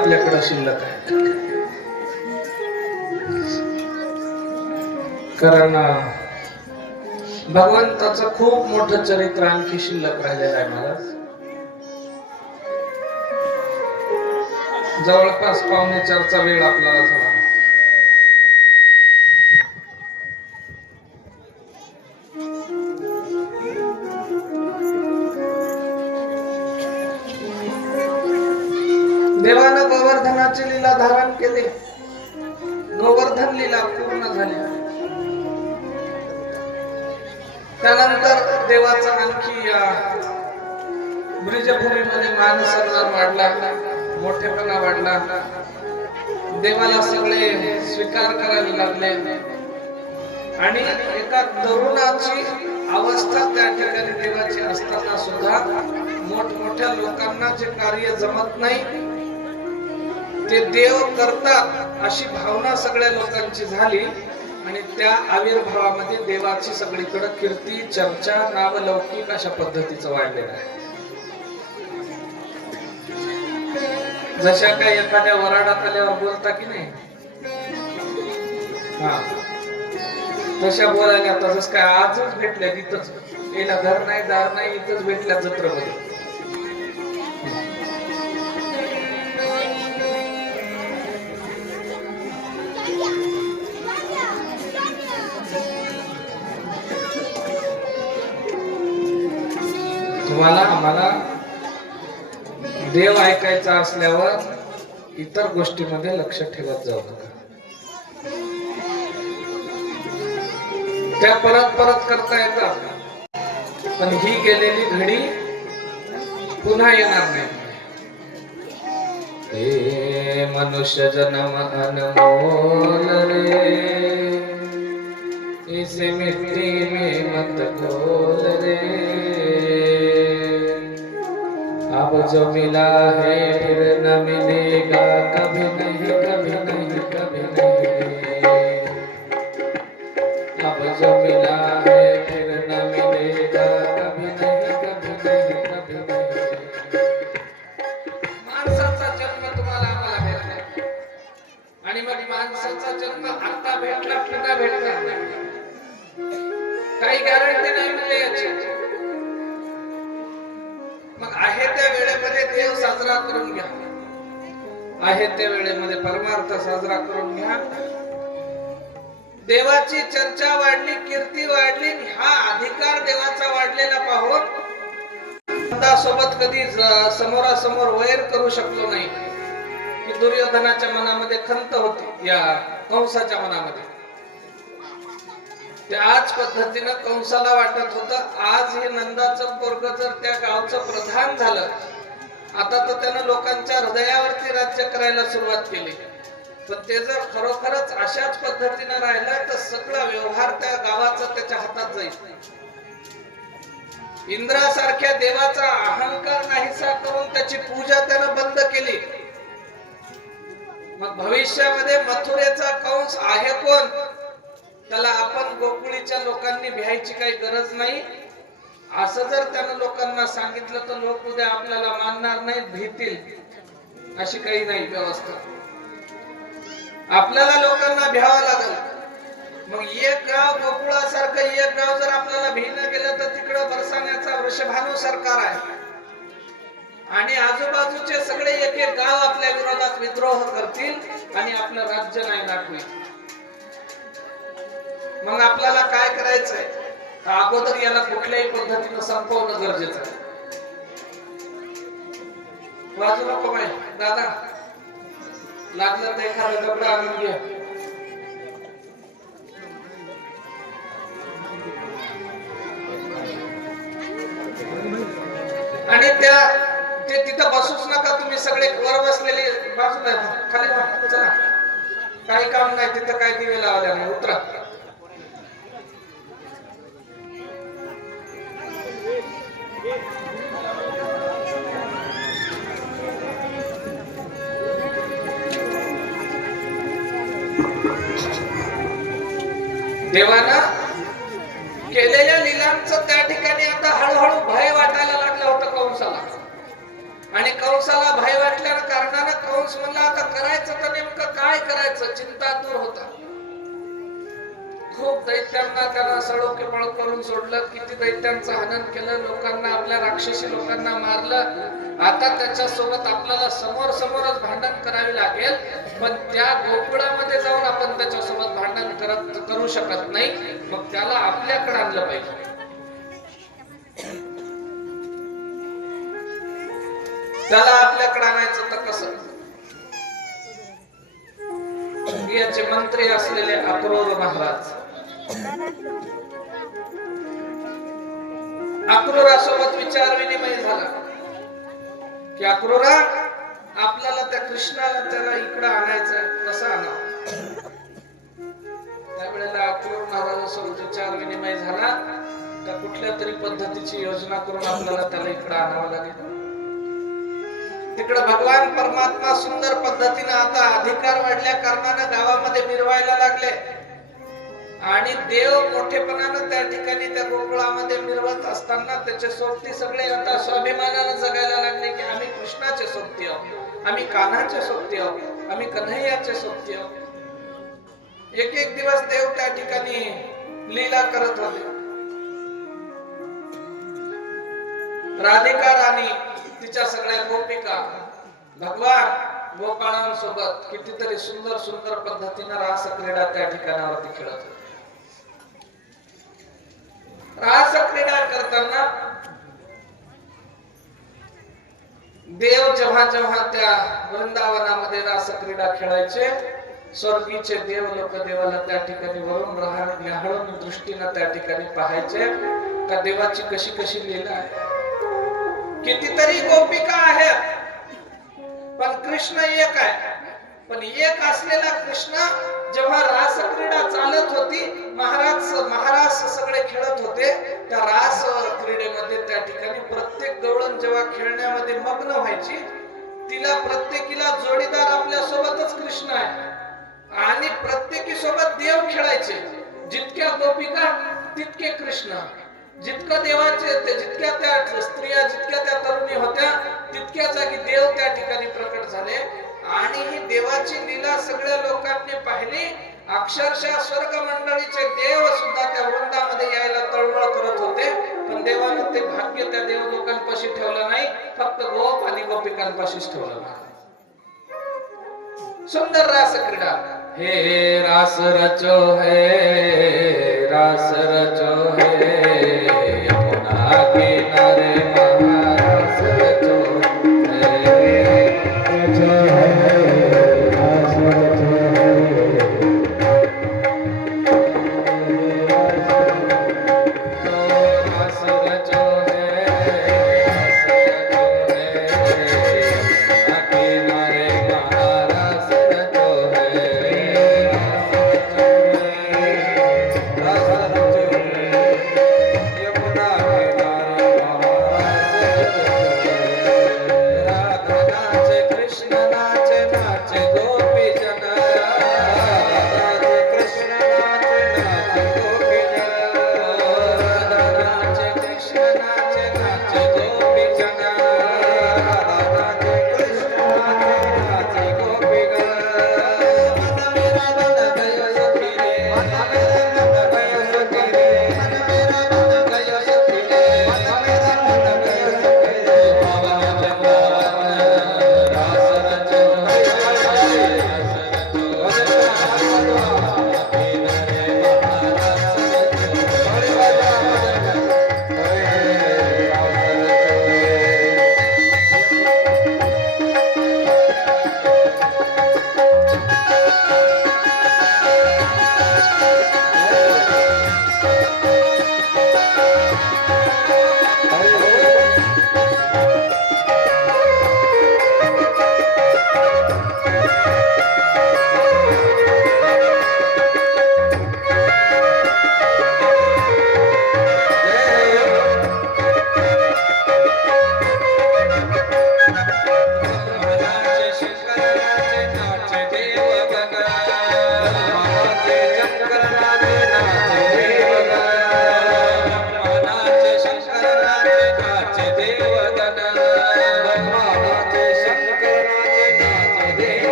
आपल्याकडे शिल्लक आहे. कारण भगवंताचं खूप मोठं चरित्र आणखी शिल्लक राहिलेलं आहे. मला जवळपास 3:45चा वेळ आपल्याला झाला. देवानं गोवर्धनाची लीला धारण केली. गोवर्धन लीला पूर्ण झाली. त्यानंतर देवाचा आणखी ब्रिजभूमीमध्ये मान सन्मान वाढला, मोठेपणा वाढला. देवाला सगळे स्वीकार करायला लागले आणि एका तरुणाची अवस्था त्या ठिकाणी देवाची असताना सुद्धा मोठमोठ्या लोकांना जे कार्य जमत नाही ते देव करतात अशी भावना सगळ्या लोकांची झाली आणि त्या आविर्भावामध्ये देवाची सगळीकडे कीर्ती, चर्चा, नावलौकिक अशा पद्धतीचं वाढलेलं आहे. जशा काही एखाद्या वराडात आल्यावर बोलता की नाही, तशा बोलायला तसंच काय आजच भेटल्या तिथंच, याला घर नाही दार नाही, इथंच भेटल्या जत्रेमध्ये. तुम्हाला आम्हाला देव ऐकायचा असल्यावर इतर गोष्टीमध्ये लक्ष ठेवत जाऊ नका. त्या परत परत करता येतात, पण ही गेलेली घडी पुन्हा येणार नाही. हे मनुष्य जन्म अनमोल रे, इसे मिट्टी में मत घोल रे. अब जो मिला है फिर न मिलेगा कभी नहीं, कभी नहीं, कभी नहीं. अब जो मिला है फिर न मिलेगा कभी नहीं, कभी नहीं, कभी नहीं. माणसाचा जन्म तुम्हाला आम्हाला भेटला आणि मग माणसाचा जन्म आता भेटला पुन्हा भेटणार नाही. काही गॅरंटी नाही मिळेल याची. मग आहे त्या वेळेमध्ये देव साजरा करून घ्या, आहे त्या वेळेमध्ये परमार्थ साजरा करून घ्या. देवाची चर्चा वाढली, कीर्ती वाढली, हा अधिकार देवाचा वाढलेला पाहून सोबत कधी समोरासमोर वैर करू शकलो नाही. की दुर्योधनाच्या मनामध्ये खंत होती, या कंसाच्या मनामध्ये. त्याच पद्धतीनं कंसाला वाटत होतं आज हे नंदाचं पोरग जर त्या गावचं प्रधान झालं, आता तर त्यानं लोकांच्या हृदयावरती राज्य करायला सुरुवात केली. पण ते जर खरोखरच अशाच पद्धतीनं राहिलं तर सगळा व्यवहार त्या गावाचा त्याच्या हातात जाईल. इंद्रासारख्या देवाचा अहंकार नाहीसा करून त्याची पूजा त्यानं बंद केली. मग भविष्यामध्ये मथुरेचा कंस आहे कोण, त्याला आपण गोकुळीच्या लोकांनी भ्यायची काही गरज नाही असं जर त्यानं लोकांना सांगितलं तर लोक उद्या आपल्याला मानणार नाही, भीतील. अशी काही नाही व्यवस्था. आपल्याला लोकांना भ्यावं लागल. मग एक गाव गोकुळासारखं एक गाव जर आपल्याला भिन्न गेलं तर तिकडं बरसाण्याचा वृषभानु सरकार आहे आणि आजूबाजूचे सगळे एक एक गाव आपल्या विरोधात विद्रोह करतील आणि आपलं राज्य नाही नाटवेल. मग आपल्याला काय करायचंय, अगोदर याला कुठल्याही पद्धतीनं संपवणं गरजेचं आहे. वाजू नको बाई दादा, लागलं तर एखादा कपडा आणून घ्या. आणि ते तिथं बसूच नका तुम्ही, सगळे वर बसलेले बाजूला खाली चला, काही काम नाही तिथं, काही दिवे लावल्या नाही, उतरा. देवानं केलेल्या लीलांचं त्या ठिकाणी आता हळूहळू भय वाटायला लागलं होतं कंसाला. आणि कंसाला भय वाटल्या कारणानं कंस म्हणला आता करायचं तर नेमकं काय करायचं, चिंतातूर होता. खूप दैत्यांना त्यानं सळोकेपळ करून सोडलं, किती दैत्यांचं हनन केलं, लोकांना, आपल्या राक्षसी लोकांना मारलं. आता त्याच्या सोबत आपल्याला समोर समोरच भांडण करावे लागेल, पण त्या गोकुळामध्ये जाऊन आपण त्याच्या सोबत भांडण करू शकत नाही. मग त्याला आपल्याकडे आणलं पाहिजे. त्याला आपल्याकडे आणायचं तर कसं? याचे मंत्री असलेले अक्रूर महाराज, अक्रूरासोबत विचार विनिमय झाला की अक्रूरा, आपल्याला त्या कृष्णाला त्याला इकडे आणायचंय, कसं आणावं? त्यावेळेला अक्रूर महाराजासोबत विचार विनिमय झाला तर कुठल्या तरी पद्धतीची योजना करून आपल्याला त्याला इकडे आणावं लागेल. तिकडे भगवान परमात्मा सुंदर पद्धतीने आता अधिकार वाढल्या कारणानं गावामध्ये मिरवायला लागले आणि देव मोठेपणानं त्या ठिकाणी त्या गोकुळामध्ये मिरवत असताना त्याचे सोबती सगळे आता स्वाभिमानानं जगायला लागले की आम्ही कृष्णाचे सोबती आहोत, आम्ही कान्हाचे सोबती आहोत, आम्ही कन्हैयाचे सोबती आहोत. एक एक दिवस देव त्या ठिकाणी लीला करत होते. राधिका राणी, तिच्या सगळ्या गोपिका भगवान गोपाळांसोबत कितीतरी सुंदर सुंदर पद्धतीने रास क्रीडा त्या ठिकाणावरती खेळत होते. रास क्रीडा करताना देव जेव्हा जेव्हा त्या वृंदावनामध्ये रास क्रीडा खेळायचे, स्वर्गीचे देव लोक देवाला त्या ठिकाणी वरून न्याहाळून दृष्टीने त्या ठिकाणी पाहायचे का देवाची कशी कशी लीला आहे. कितीतरी गोपिका आहेत पण कृष्ण एक आहे. पण एक असलेला कृष्ण जेव्हा रास क्रीडा चालत होती, महाराज सगळे खेळत होते, त्या रास क्रीडेमध्ये त्या ठिकाणी प्रत्येक गवळण जेव्हा खेळण्यामध्ये मग्न व्हायची, तिला प्रत्येकीला जोडीदार आपल्या सोबतच कृष्ण आहे आणि प्रत्येकी सोबत देव खेळायचे. जितक्या गोपिका तितके कृष्ण, जितकं देवाचे जितक्या त्या स्त्रिया, जितक्या त्या तरुणी होत्या, तितक्या जागी देव त्या ठिकाणी प्रकट झाले आणि ही देवाची लीला सगळ्या लोकांनी पाहिली. अक्षरशः स्वर्ग मंडळीचे देव सुद्धा त्या वृंदामध्ये यायला तळमळ करत होते, पण देवानं ते भाग्य त्या देव लोकांपाशी ठेवलं नाही, फक्त गोप आणि गोपिकांपाशीच ठेवलं. सुंदर रास क्रीडा. हे रास रचो है, रास रचो है, यमुना किनारे महारास रचो है, रचो है, रास रचो है, रास रचो है, रास रचो है, यमुना किनारे महारास रचो है, रास रचो है,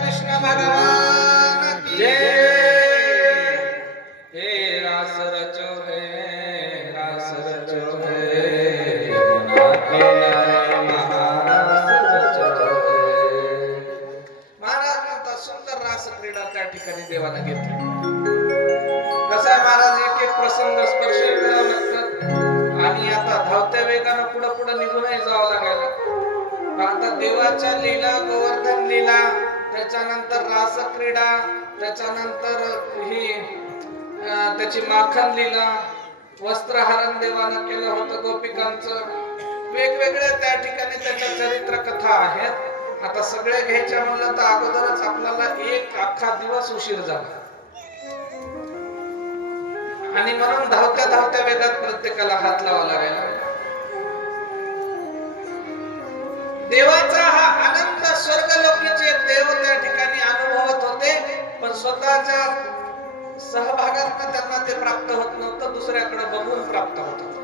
कृष्ण भगवान की जय। हे रास रचो है, रास रचो है, यमुना किनारे महारास रचो है। महाराज म्हणतात सुंदर रास क्रीडा त्या ठिकाणी देवाने घेतली. कसा महाराज एक एक प्रसंग स्पर्श करावा लागतात आणि आता धावत्या वेगानं पुढे पुढे निघूनही जावं लागायला. आता देवाच्या लीला, गोवर्धन लीला, त्याच्यानंतर रास क्रीडा, त्याच्यानंतर ही त्याची माखन लीला, वस्त्रहरण देवानं केलं होतं गोपिकांचं, वेगवेगळ्या त्या ठिकाणी त्याच्या चरित्र कथा आहेत. आता सगळे घ्यायच्या म्हणलं तर अगोदरच आपल्याला एक अख्खा दिवस उशीर झाला आणि म्हणून धावत्या धावत्या वेगात प्रत्येकाला हात लावा लागायला. देवाचा हा आनंद स्वर्गलोकीचे देव त्या ठिकाणी अनुभवत होते, पण स्वतःच्या सहभागात त्यांना ते प्राप्त होत नव्हतं, दुसऱ्याकडे बघून प्राप्त होत होतं.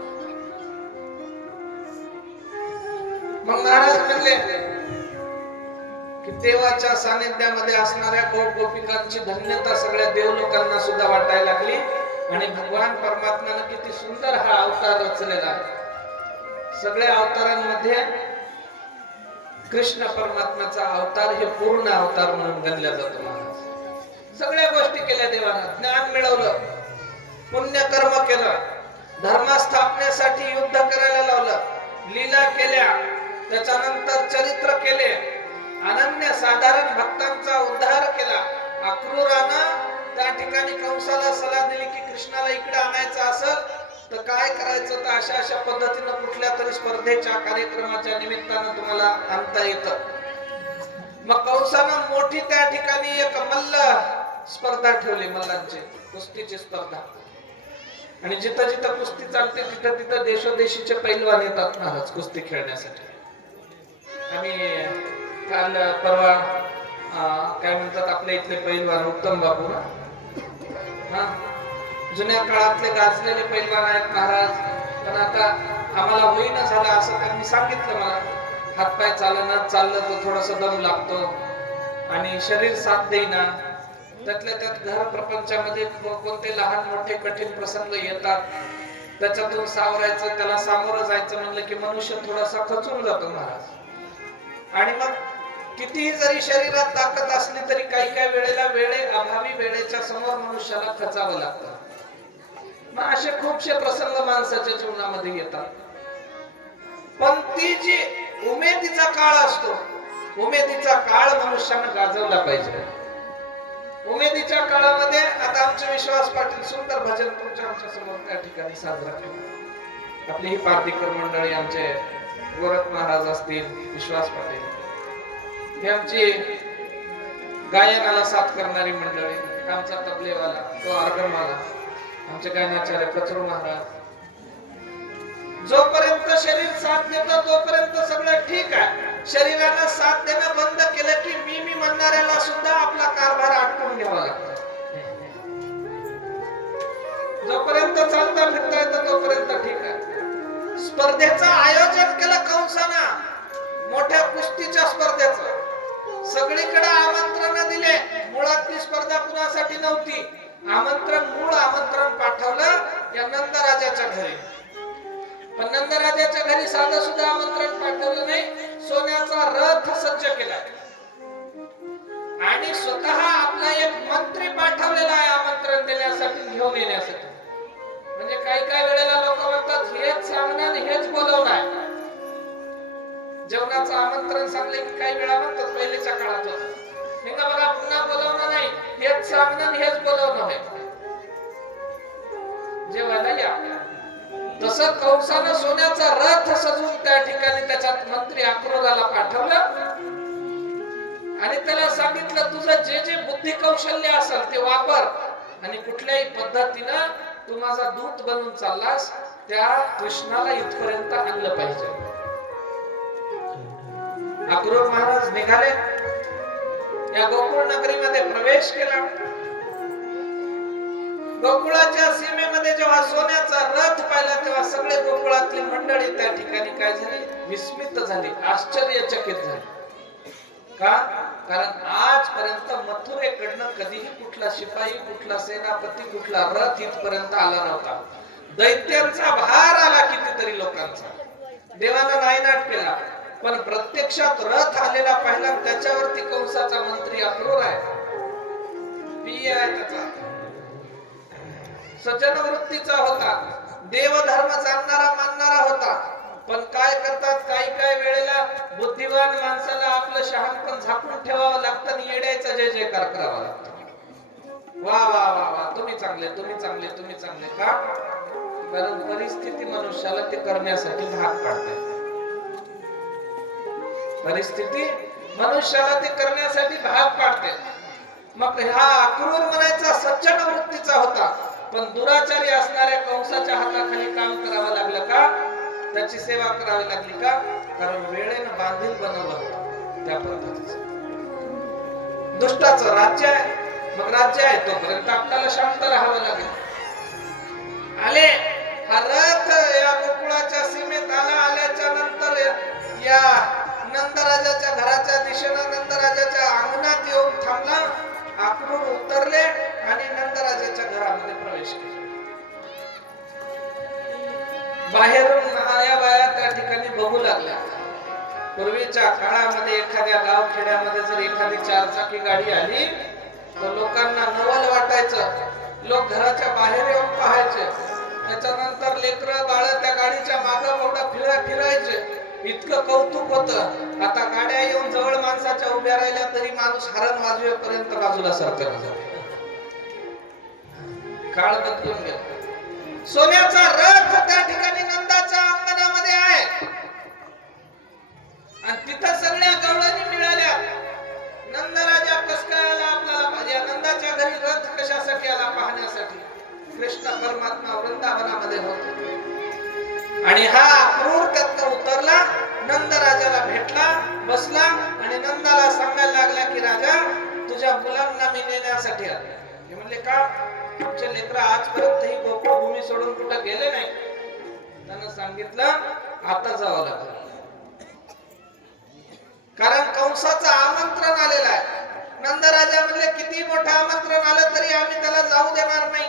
मग महाराज म्हणले की देवाच्या सानिध्यामध्ये असणाऱ्या गोप गोपिकांची धन्यता सगळ्या देवलोकांना सुद्धा वाटायला लागली आणि भगवान परमात्म्याने किती सुंदर हा अवतार रचलेला आहे. सगळ्या अवतारांमध्ये कृष्ण परमात्म्याचा अवतार हे पूर्ण अवतार म्हणून गणला जातो. महाराज सगळ्या गोष्टी केल्या देवानं, ज्ञान मिळवलं, पुण्य कर्म केलं, धर्मस्थापनेसाठी युद्ध करायला लावलं, लीला केल्या, त्याच्यानंतर चरित्र केले, अनन्य साधारण भक्तांचा उद्धार केला. अक्रूरानं त्या ठिकाणी कंसाला सल्ला दिली की कृष्णाला इकडे आणायचं असेल तर काय करायचं, तर अशा अशा पद्धतीनं कुठल्या तरी स्पर्धेच्या कार्यक्रमाच्या निमित्तानं तुम्हाला आणता येतं. मग कंसानं मोठी त्या ठिकाणी एक मल्ल स्पर्धा ठेवली, मल्लांची कुस्तीची स्पर्धा. आणि जिथं जिथं कुस्ती चालते तिथं तिथं देशोदेशीचे पैलवान येतात महाराज कुस्ती खेळण्यासाठी. आम्ही काल परवा काय म्हणतात आपल्या इथले पैलवान उत्तम बापू ना, हा जुन्या काळातले गाजलेले पैलवान आहेत महाराज. पण आता आम्हाला होईना झालं असं त्यांनी सांगितलं मला. हातपाय चालना, चाललं तर थोडस दम लागतो आणि शरीर साथ देईना. त्यातल्या त्यात घर प्रपंचामध्ये कोणते लहान मोठे कठीण प्रसंग येतात, त्याच्यातून सावरायचं, त्याला सामोरं जायचं म्हणलं की मनुष्य थोडासा खचून जातो महाराज. आणि मग कितीही जरी शरीरात ताकद असली तरी काही काही वेळेला वेळे अभावी वेळेच्या समोर मनुष्याला खचावं लागतं. मग असे खूपशे प्रसंग माणसाच्या जीवनामध्ये येतात. पण ती जी उमेदीचा काळ असतो, उमेदीचा काळ मनुष्यानं गाजवला पाहिजे. उमेदीच्या काळामध्ये आता आमचे विश्वास पाटील सुंदर भजन तुमच्या आमच्या समोर त्या ठिकाणी साजरा केला. आपली ही पार्थिकर मंडळी, आमचे गोरख महाराज असतील, विश्वास पाटील, ही आमची गायनाला साथ करणारी मंडळी, आमचा तबलेवाला, तो ऑर्गनवाला, आमचे गायनाचार्य कचरू महाराज. जोपर्यंत शरीर साथ देतो तोपर्यंत सगळं ठीक आहे. शरीराला साथ देणं बंद केलं की मी म्हणणाऱ्याला सुद्धा आपला कारभार आटपून घ्यावा लागतो. जोपर्यंत चालता फिरता येतं तोपर्यंत ठीक आहे. स्पर्धेचं आयोजन केलं कंसानं, मोठ्या कुस्तीच्या स्पर्धेचं. सगळीकडे आमंत्रण दिले. मुळात ती स्पर्धा कुणासाठी नव्हती. मूळ आमंत्रण पाठवलं या नंदराजाच्या घरी. पण नंदराजाच्या घरी साधं सुद्धा आमंत्रण पाठवलं नाही. सोन्याचा रथ सज्ज केला आणि स्वतः आपला एक मंत्री पाठवलेला आहे आमंत्रण देण्यासाठी, घेऊन येण्यासाठी. म्हणजे काही काही वेळेला लोक म्हणतात हेच सांगणं हेच बोलवणं. जेवणाचं आमंत्रण सांगले की काही वेळा म्हणतात पहिलेच्या काळात बघा पुन्हा बोलवणं नाही, हेच सांगणं हेच बोलवणं आहे, जेवायला या. तसं कंसानं सोन्याचा रथ सजवून त्या ठिकाणी त्याच्यात मंत्री अक्रूराला पाठवलं आणि त्याला सांगितलं तुझं जे जे बुद्धी कौशल्य असेल ते वापर आणि कुठल्याही पद्धतीनं तू माझा दूत बनून चाललास त्या कृष्णाला इथपर्यंत आणलं पाहिजे. अक्रूर महाराज निघाले, या गोकुळ नगरीमध्ये प्रवेश केला. गोकुळाच्या सीमेमध्ये जेव्हा सोन्याचा रथ पाहिला तेव्हा सगळे गोकुळातली मंडळी त्या ठिकाणी काय झाली, विस्मित झाली, आश्चर्यचकित झाली. का कारण आजपर्यंत मथुरेकडनं कधीही कुठला शिपाई, कुठला सेनापती, कुठला रथ इथपर्यंत आला नव्हता. दैत्यांचा भार आला कितीतरी लोकांचा, देवाला नायनाट केला, पण प्रत्यक्षात रथ आलेला पाहिला. त्याच्यावरती कंसाचा मंत्री अक्रूर आहे, पी आहे त्याचा, सज्जन वृत्तीचा होता, देवधर्म जाणणारा मानणारा होता. पण काय करतात, काही वेळेला बुद्धिवान माणसाला आपलं शहाणपण झाकून ठेवावं लागतं आणि येड्याचा जय जयकार करावा लागतो. वा वा वा वा, तुम्ही चांगले, तुम्ही चांगले, तुम्ही चांगले. का? कारण परिस्थिती मनुष्याला ते करण्यासाठी भाग पाडते. परिस्थिती मनुष्याला ते करण्यासाठी भाग पाडते. मग हा अक्रूर म्हणायचा सज्जन वृत्तीचा होता, पण दुराचारी असणाऱ्या कंसाच्या हाताखाली काम करावं लागलं का? त्याची सेवा करावी लागली का? कारण वेळेनं बांधील बनवलं होतं त्या पद्धतीचं. दुष्टाचं राज्य आहे, मग राज्य आहे तोपर्यंत आपल्याला शांत राहावं लागेल. आले हा रथ या गोकुळाच्या सीमेत आला. आल्याच्या नंतर या नंदराजाच्या घराच्या दिशेनं नंदराजाच्या अंगणात येऊन थांबला. अक्रूर उतरले आणि नंदराजाच्या घरामध्ये प्रवेश केला. बाहेरून माया बाया त्या ठिकाणी बघू लागल्या. पूर्वीच्या काळामध्ये एखाद्या गावखेड्यामध्ये जर एखादी 4 चाकी गाडी आली तर लोकांना नवल वाटायचं. लोक घराच्या बाहेर येऊन पाहायचे. त्याच्यानंतर लेकरं बाळ त्या गाडीच्या मागं मोठा फिरायचे. इतकं कौतुक होतं. आता गाड्या येऊन जवळ माणसाच्या उभ्या राहिल्या तरी माणूस हरण वाजवेपर्यंत बाजूला सरकत जातो. काळ बदलून गेला. सोन्याचा रथ त्या ठिकाणी नंदाच्या अंगणामध्ये आहे आणि तिथं सगळ्या गवळणी मिळाल्या. नंदराजा कस काय आला आपल्याला पाहिजे, नंदाच्या घरी रथ कशासाठी आला पाहण्यासाठी. कृष्ण परमात्मा वृंदावनामध्ये होते आणि हा अक्रूर त्यातनं उतरला, नंदराजाला भेटला, बसला आणि नंदाला सांगायला लागला की राजा, तुझ्या मुलांना मी नेण्यासाठी आलो. हे म्हणले का? तुमचे लेकरं आजपर्यंत ही गोकुळ भूमी सोडून कुठं गेले नाही. त्यानं सांगितलं आता जावं लागलं, कारण कंसाचं आमंत्रण आलेलं आहे. नंदराजा म्हणले किती मोठं आमंत्रण आलं तरी आम्ही त्याला जाऊ देणार नाही.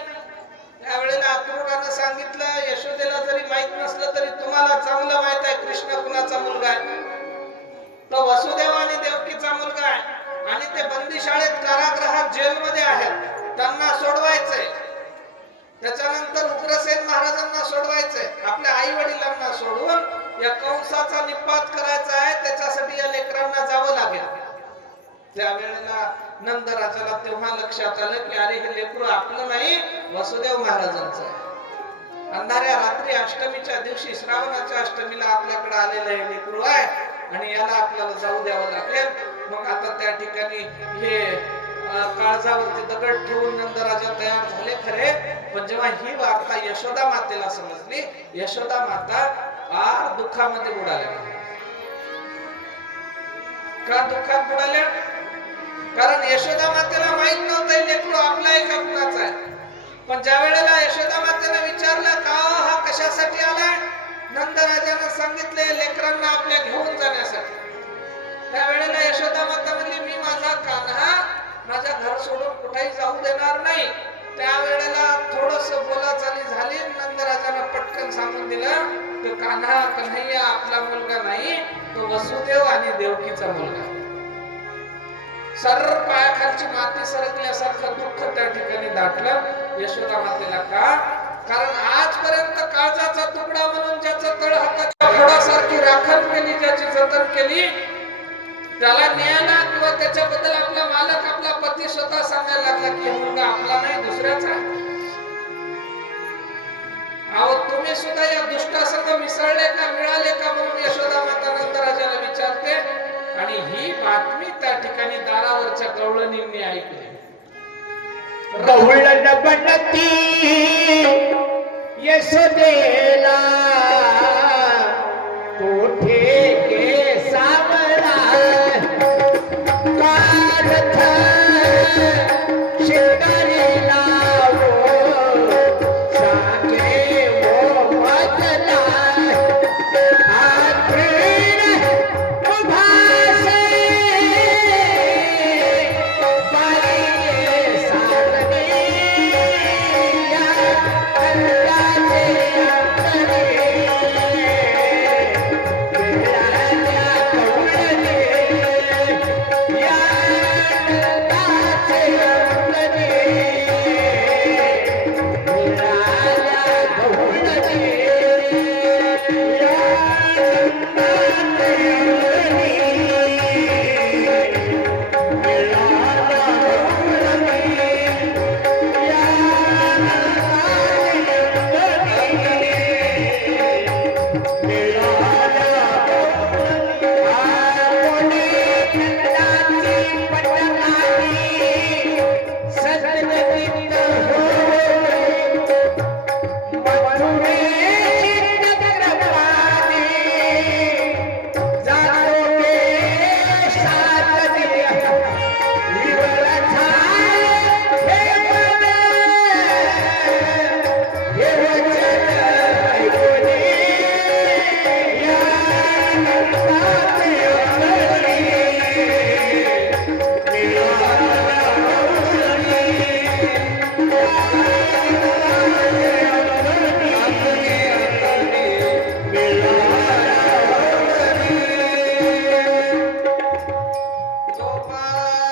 त्यावेळेला अक्रूरानं सांगितलं, यशोदेला जरी माहित नसलं तरी तुम्हाला चांगलं माहित आहे कृष्ण कुणाचा मुलगा आहे. तो वसुदेव आणि देवकीचा मुलगा आहे आणि ते बंदीशाळेत कारागृहात जेलमध्ये आहेत. त्यांना सोडवायचंय. त्याच्यानंतर उग्रसेन महाराजांना सोडवायचंय. आपल्या आई वडिलांना सोडून या कंसाचा निपात करायचा आहे. त्याच्यासाठी या लेकरांना जावं लागेल. त्यावेळेला नंदराजाला तेव्हा लक्षात आलं की अरे हे लेकरू आपलं नाही, वसुदेव महाराजांचं आहे. अंधाऱ्या रात्री अष्टमीच्या दिवशी, श्रावणाच्या अष्टमीला आपल्याकडे आलेलं हे लेकरू आहे आणि याला आपल्याला जाऊ द्यावं लागेल. मग आता त्या ठिकाणी हे काळजावरती दगड ठेवून नंदराजा तयार झाले खरे, पण जेव्हा ही वार्ता यशोदा मातेला समजली, यशोदा माता फार दुःखामध्ये बुडाल्या. का दुःखात बुडाल्या? कारण यशोदा मातेला माहित नव्हतं लेकरू आपला आहे का कुणाचा आहे. पण ज्या वेळेला यशोदा मातेने विचारलं का हा कशासाठी आलाय, नंदराजाने सांगितले लेकरांना आपल्या घेऊन जाण्यासाठी. त्यावेळेला यशोदा माता म्हणली मी माझा कान्हा माझ्या घर सोडून कुठेही जाऊ देणार नाही. त्यावेळेला थोडस बोलाचाली झाली. नंदराजाने पटकन सांगून दिलं तो कान्हा कन्हैया आपला मुलगा नाही, तो वसुदेव आणि देवकीचा मुलगा. सर्व पायाखालची माती सरकल्यासारखं दुःख त्या ठिकाणी दाटलं यशोदा मातेला. का? कारण आजपर्यंत काळजाचा तुकडा म्हणून ज्याचं तळ हाताच्या फोडासारखी राखण केली, ज्याची जतन केली, त्याला न्यायला किंवा त्याच्याबद्दल आपला मालक आपला पती स्वतः सांगायला लागला की मुलगा आपला नाही दुसऱ्याचा आहे. अहो तुम्ही सुद्धा या दुष्टासंग मिसळले का, मिळाले का म्हणून यशोदा माता नंदराजाला विचारते. आणि ही बातमी त्या ठिकाणी दारावरच्या गवळणींनी ऐकली. गवळण बनती यशोदेला कोठे के सावळा कारथ शिकारीला साके वो बदला आत्रीण उभासे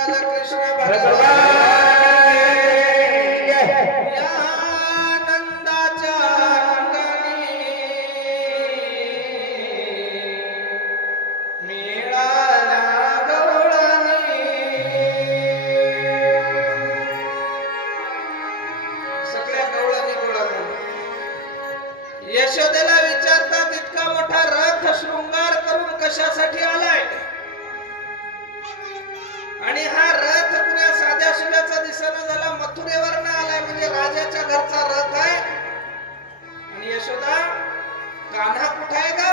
बोला कृष्ण भगवान या नंदाच्या अंगणी मिळाला गवळणी. सगळ्या गवळणी गोळा झाल्या. यशोदेला विचारतात इतका मोठा रथ शृंगार करून कशासाठी आलाय? आणि हा रथ पुण्या साध्या सुध्याचा दिसना झाला, मथुरेवरनं आलाय, म्हणजे राजाच्या घरचा रथ आहे. आणि यशोदा कान्हा कुठे आहे का?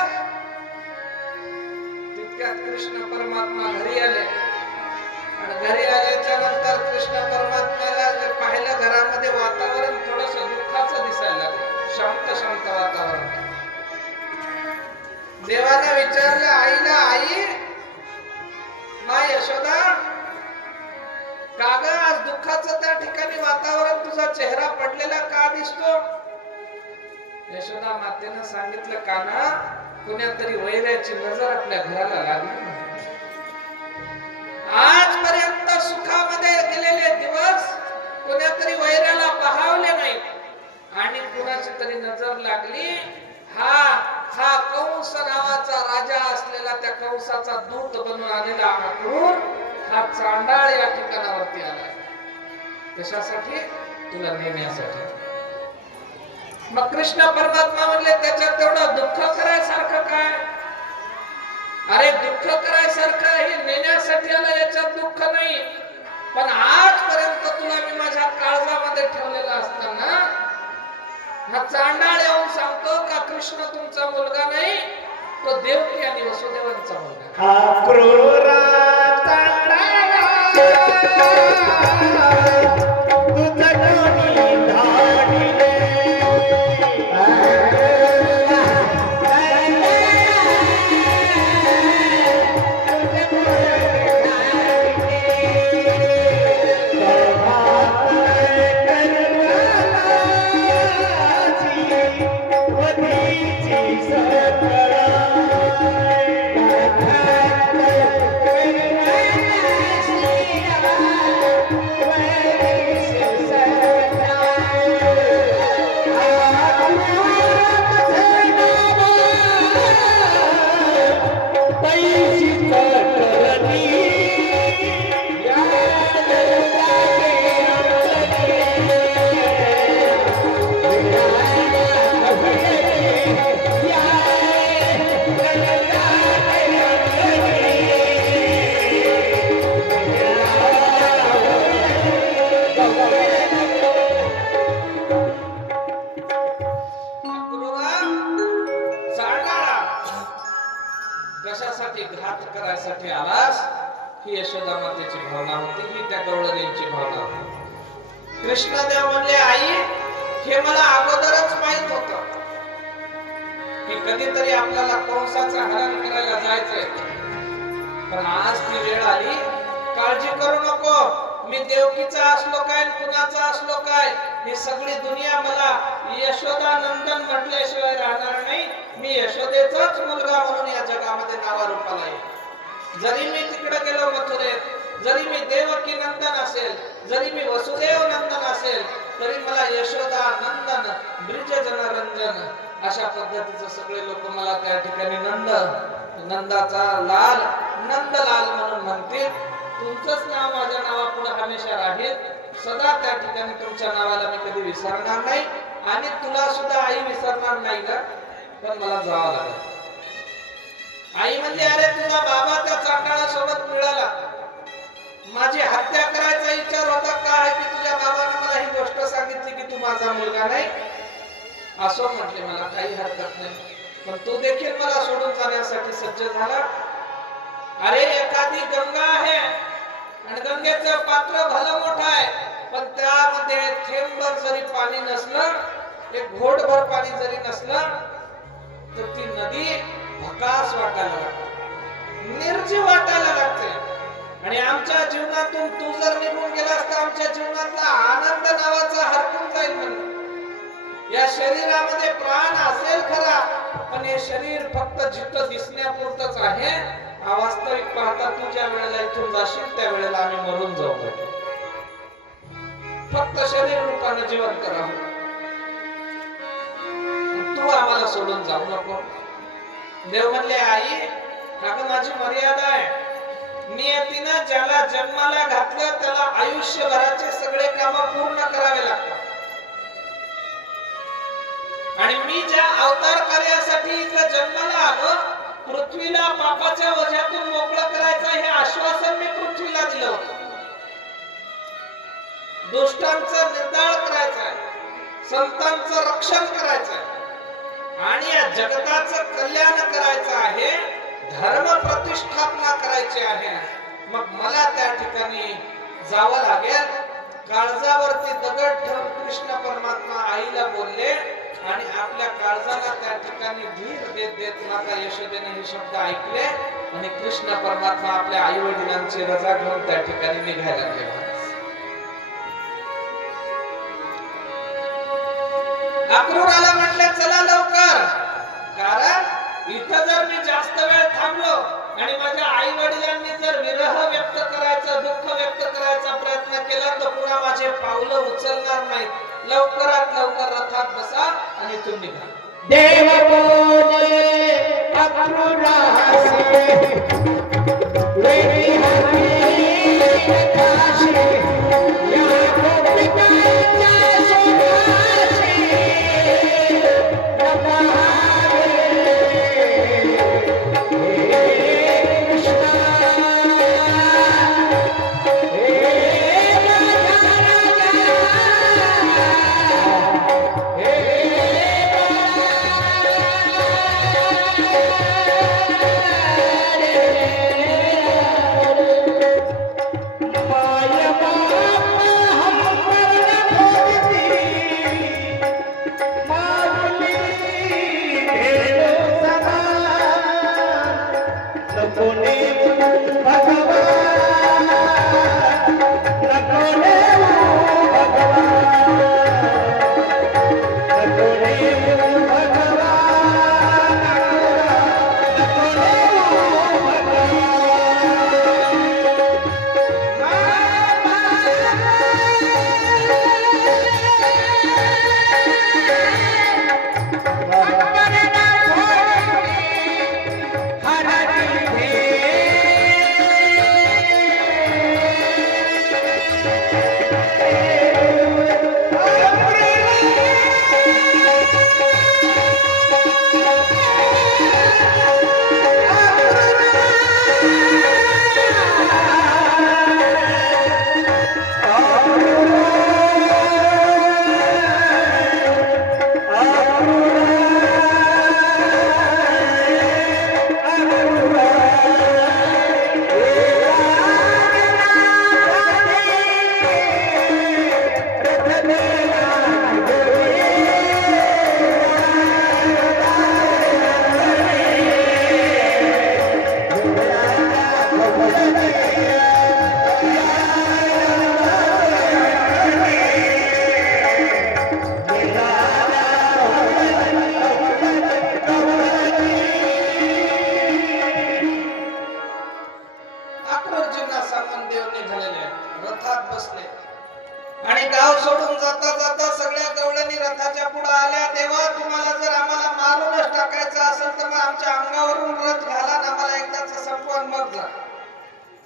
तितक्यात कृष्ण परमात्मा घरी आले. आणि घरी आल्याच्या नंतर कृष्ण परमात्म्याला जे पाहिलं घरामध्ये वातावरण थोडस दुःखाचं दिसायला लागलं, शांत शांत वातावरण. देवाला विचारलं आईला, आई मा यशोदा का ग आज दुःखाचं त्या ठिकाणी वातावरण, तुझा चेहरा पडलेला का दिसतो? यशोदा मातेनं सांगितलं कान्हा कुण्यातरी वैराची नजर आपल्या घराला लागली. आजपर्यंत सुखामध्ये गेलेले दिवस कुण्यातरी वैराला पाहावले नाही आणि कुणाची तरी नजर लागली. हा कंस नावाचा राजा असलेला, त्या कंसाचा दूत बनून आलेला अक्रूर हा चांडाळ या ठिकाणावरती आलाय. कशासाठी? तुला नेण्यासाठी. मग कृष्ण परमात्मा म्हणले त्याच्यात तेवढं दुःख करायसारखं काय? अरे दुःख करायसारखं हे नेण्यासाठी आला, याच्यात दुःख नाही. पण आजपर्यंत तुला मी माझ्या काळजामध्ये ठेवलेलं असताना हा चांडाळ येऊन सांगतो का कृष्ण तुमचा मुलगा नाही, तो देवकी आणि वसुदेवांचा मुलगा. अक्रूरा चांडाळा तुझं कोणी धाडिले. कशासाठी घात करायसाठी आलास? ही यशोदा मातेची भावना होती, ही त्या गवळणींची भावना होती. कृष्णदेव म्हणले आई हे मला अगोदरच माहित होतं की कधीतरी आपल्याला कंसाचं हरण करायला जायचंय, पण आज ती वेळ आली. काळजी करू नको, मी देवकीचा असलो काय कुणाचा असलो काय, ही सगळी दुनिया मला यशोदा नंदन म्हटल्याशिवाय राहणार नाही. मी यशोदेचाच मुलगा म्हणून या जगामध्ये नावारूपाला येईल. जरी मी तिकडे गेलो मथुरेत, जरी मी देवकी नंदन असेल, जरी मी वसुदेव नंदन असेल, तरी मला यशोदा नंदन ब्रिज जनरंजन अशा पद्धतीचे सगळे लोक मला त्या ठिकाणी नंदाचा लाल नंदलाल म्हणून म्हणतील. तुमचंच नाव माझ्या नावापुढे हमेशा राहील. सदा त्या ठिकाणी तुमच्या नावाला मी कधी विसरणार नाही आणि तुला सुद्धा आई विसरणार नाही का? पण मला जावं लागेल. आई म्हणली अरे तुझा बाबा त्या चांडाळासोबत मिळाला, माझी हत्या करायचा विचार होता काय की तुझ्या बाबाने मला ही गोष्ट सांगितली की तू माझा मुलगा नाही. असो म्हटले मला काही हरकत नाही, पण तू देखील मला सोडून जाण्यासाठी सज्ज झाला. अरे एखादी गंगा आहे आणि गंगेचं पात्र भलं मोठं आहे, पण त्यामध्ये थेंबभर जरी पाणी नसलं, एक घोटभर पाणी जरी नसलं, तर ती नदी भकास वाटायला लागते, निर्जीव वाटायला लागते. आणि आमच्या जीवनातून तू जर निघून गेलास तर आमच्या जीवनातला आनंद नावाचा हरपून जाईल. म्हणून या शरीरामध्ये प्राण असेल खरा, पण हे शरीर फक्त जिथं दिसण्यापुरतच आहे. वास्तविक पाहता तू ज्या वेळेला इथून जाशील त्या वेळेला आम्ही मरून जाऊ बेटा. फक्त शरीर रूपाने जीवन करावं, तू आम्हाला सोडून जाऊ नको. देव म्हणले आई अगं माझी मर्यादा आहे. नियतीनं ज्याला जन्माला घातलं त्याला आयुष्यभराचे सगळे काम पूर्ण करावे लागतात. आणि मी ज्या अवतार कार्यासाठी इथं जन्माला आलो, पृथ्वीला पापाच्या वजातून मोकळं करायचं हे आश्वासन मी पृथ्वीला दिलं होतं. दुष्टांचं निर्दाळ करायचंय, संतांचं रक्षण करायचंय आणि या जगताचं कल्याण करायचं आहे, धर्म प्रतिष्ठापना करायची आहे. मग मला त्या ठिकाणी जावं लागेल. काळजावरती दगड ठेवून कृष्ण परमात्मा आईला बोलले आणि आपल्या काळजाला त्या ठिकाणी धीर देत देत माता यशोदेने हे शब्द ऐकले आणि कृष्ण परमात्मा आपल्या आई वडिलांची रजा घेऊन त्या ठिकाणी निघायला लागले. अक्रूराला म्हटले चला लवकर, कारण इथं जर मी जास्त वेळ थांबलो आणि माझ्या आई वडिलांनी जर विरह व्यक्त करायचा, दुःख व्यक्त करायचा प्रयत्न केला तर पुन्हा माझे पावलं उचलणार नाहीत. लवकरात लवकर रथात बसा आणि इथून निघा. देव बोले अक्रूरासे वेरी हरी काशी या गोपिकांच्या सुखासी नमहारे हे कृष्णा हे राजा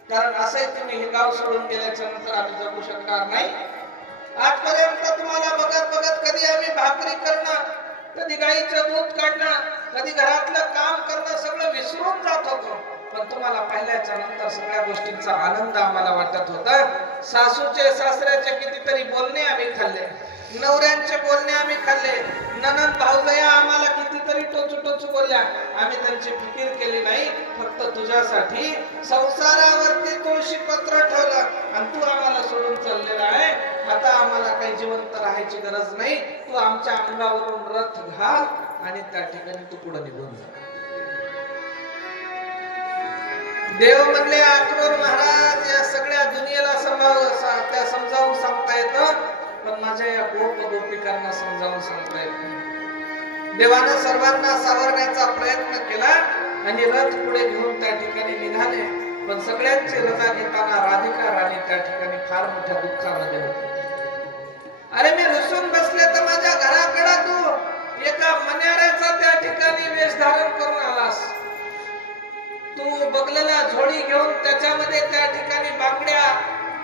कारण असंही तुम्ही हे गाव सोडून गेल्याच्या नंतर आम्ही जगू शकणार नाही. आजपर्यंत तुम्हाला बघत बघत कधी आम्ही भाकरी करणं, कधी गाईचं दूध काढणं, कधी घरातलं काम करणं सगळं विसरून जात होतो. पण तुम्हाला पाहिल्याच्या नंतर सगळ्या गोष्टींचा आनंद आम्हाला वाटत होता. सासूचे सासऱ्याचे कितीतरी बोलणे आम्ही खाल्ले, नवऱ्यांचे बोलणे आम्ही खाल्ले, ननंद भाऊजया आम्हाला कितीतरी टोचू टोचू बोलल्या, आम्ही त्यांची फिकीर केली नाही. फक्त तुझ्यासाठी संसारावरती तुळशी पत्र ठेवलं आणि तू आम्हाला सोडून चाललेला आहे. आता आम्हाला काही जिवंत राहायची गरज नाही. तू आमच्या अंगावरून रथ घाल आणि त्या ठिकाणी तू पुढे निघून जा. देव म्हणले अक्रूर महाराज या सगळ्या दुनियेला समजावून सांगता येतं, पण माझ्या या गोप गोपिकांना समजावून सांगता येत नाही. देवानं सर्वांना सावरण्याचा प्रयत्न केला आणि रथ पुढे घेऊन त्या ठिकाणी निघाले. पण सगळ्यांची रजा घेताना राधिका राणी त्या ठिकाणी फार मोठ्या दुःखामध्ये होती. अरे मी रुसून बसले तर माझ्या घराकडे तू एका मन्याऱ्याचा त्या ठिकाणी वेश धारण करून आलास. तू बगलेला झोळी घेऊन त्याच्यामध्ये त्या ठिकाणी बांगड्या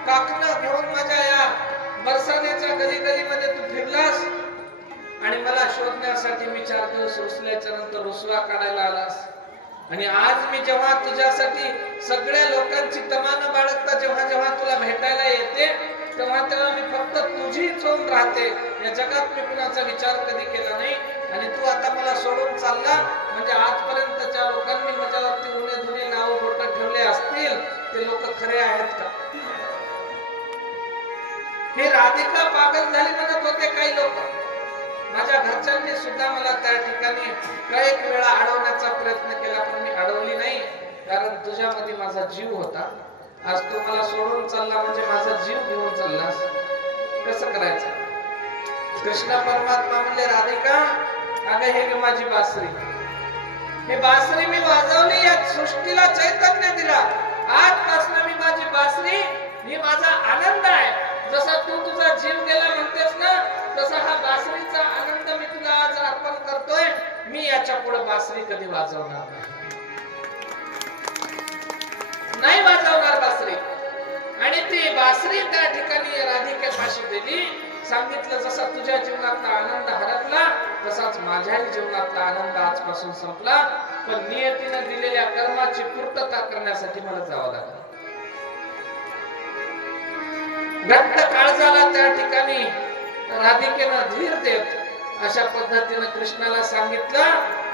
काकणं घेऊन माझ्या या बरसाण्याच्या गलीगलीमध्ये तू फिरलास आणि मला शोधण्यासाठी मी 4 दिवस रुसल्याच्या नंतर रुसवा काढायला आलास. आणि आज मी जेव्हा तुझ्यासाठी सगळ्या लोकांची तमानं बाळगता जेव्हा जेव्हा तुला भेटायला येते तेव्हा तेव्हा मी फक्त तुझीच होऊन राहते. या जगात मी कुणाचा विचार कधी केला नाही. आणि तू आता मला सोडून चालला म्हणजे आजपर्यंतच्या लोकांनी माझ्यावरती उणे धुणे नाव बोट ठेवले असतील ते लोक खरे आहेत का? हे राधिका पागल झाली म्हणत होते काही लोक. माझ्या घरच्यांनी सुद्धा मला त्या ठिकाणी कळेक वेळा अडवण्याचा प्रयत्न केला पण मी अडवली नाही. कारण तुझ्यामध्ये माझा जीव होता. आज तू मला सोडून चालला म्हणजे माझा जीव घेऊन चाललास. कसं करायचं? कृष्ण परमात्मा म्हणले राधिका अगं हे घे माझी बासरी. हे बासरी मी वाजवली या सृष्टीला चैतन्य दिला. आजपासून मी माझी बासरी ही माझा आनंद आहे. जसा तू तुझा जीव गेला म्हणतेस ना तसा हा बासरीचा आनंद मी तुला आज अर्पण करतोय. मी याच्या पुढे बासरी कधी वाजवणार नाही वाजवणार बासरी. आणि ती बासरी त्या ठिकाणी राधिकेपाशी दिली. सांगितलं जसा तुझ्या जीवनातला आनंद हरपला तसाच माझ्याही जीवनातला आनंद आजपासून संपला. पण नियतीने दिलेल्या कर्माची पूर्तता करण्यासाठी मला जावं लागलं. रक्त काळजाला त्या ठिकाणी राधिकेनं धीर देत अशा पद्धतीने कृष्णाला सांगितलं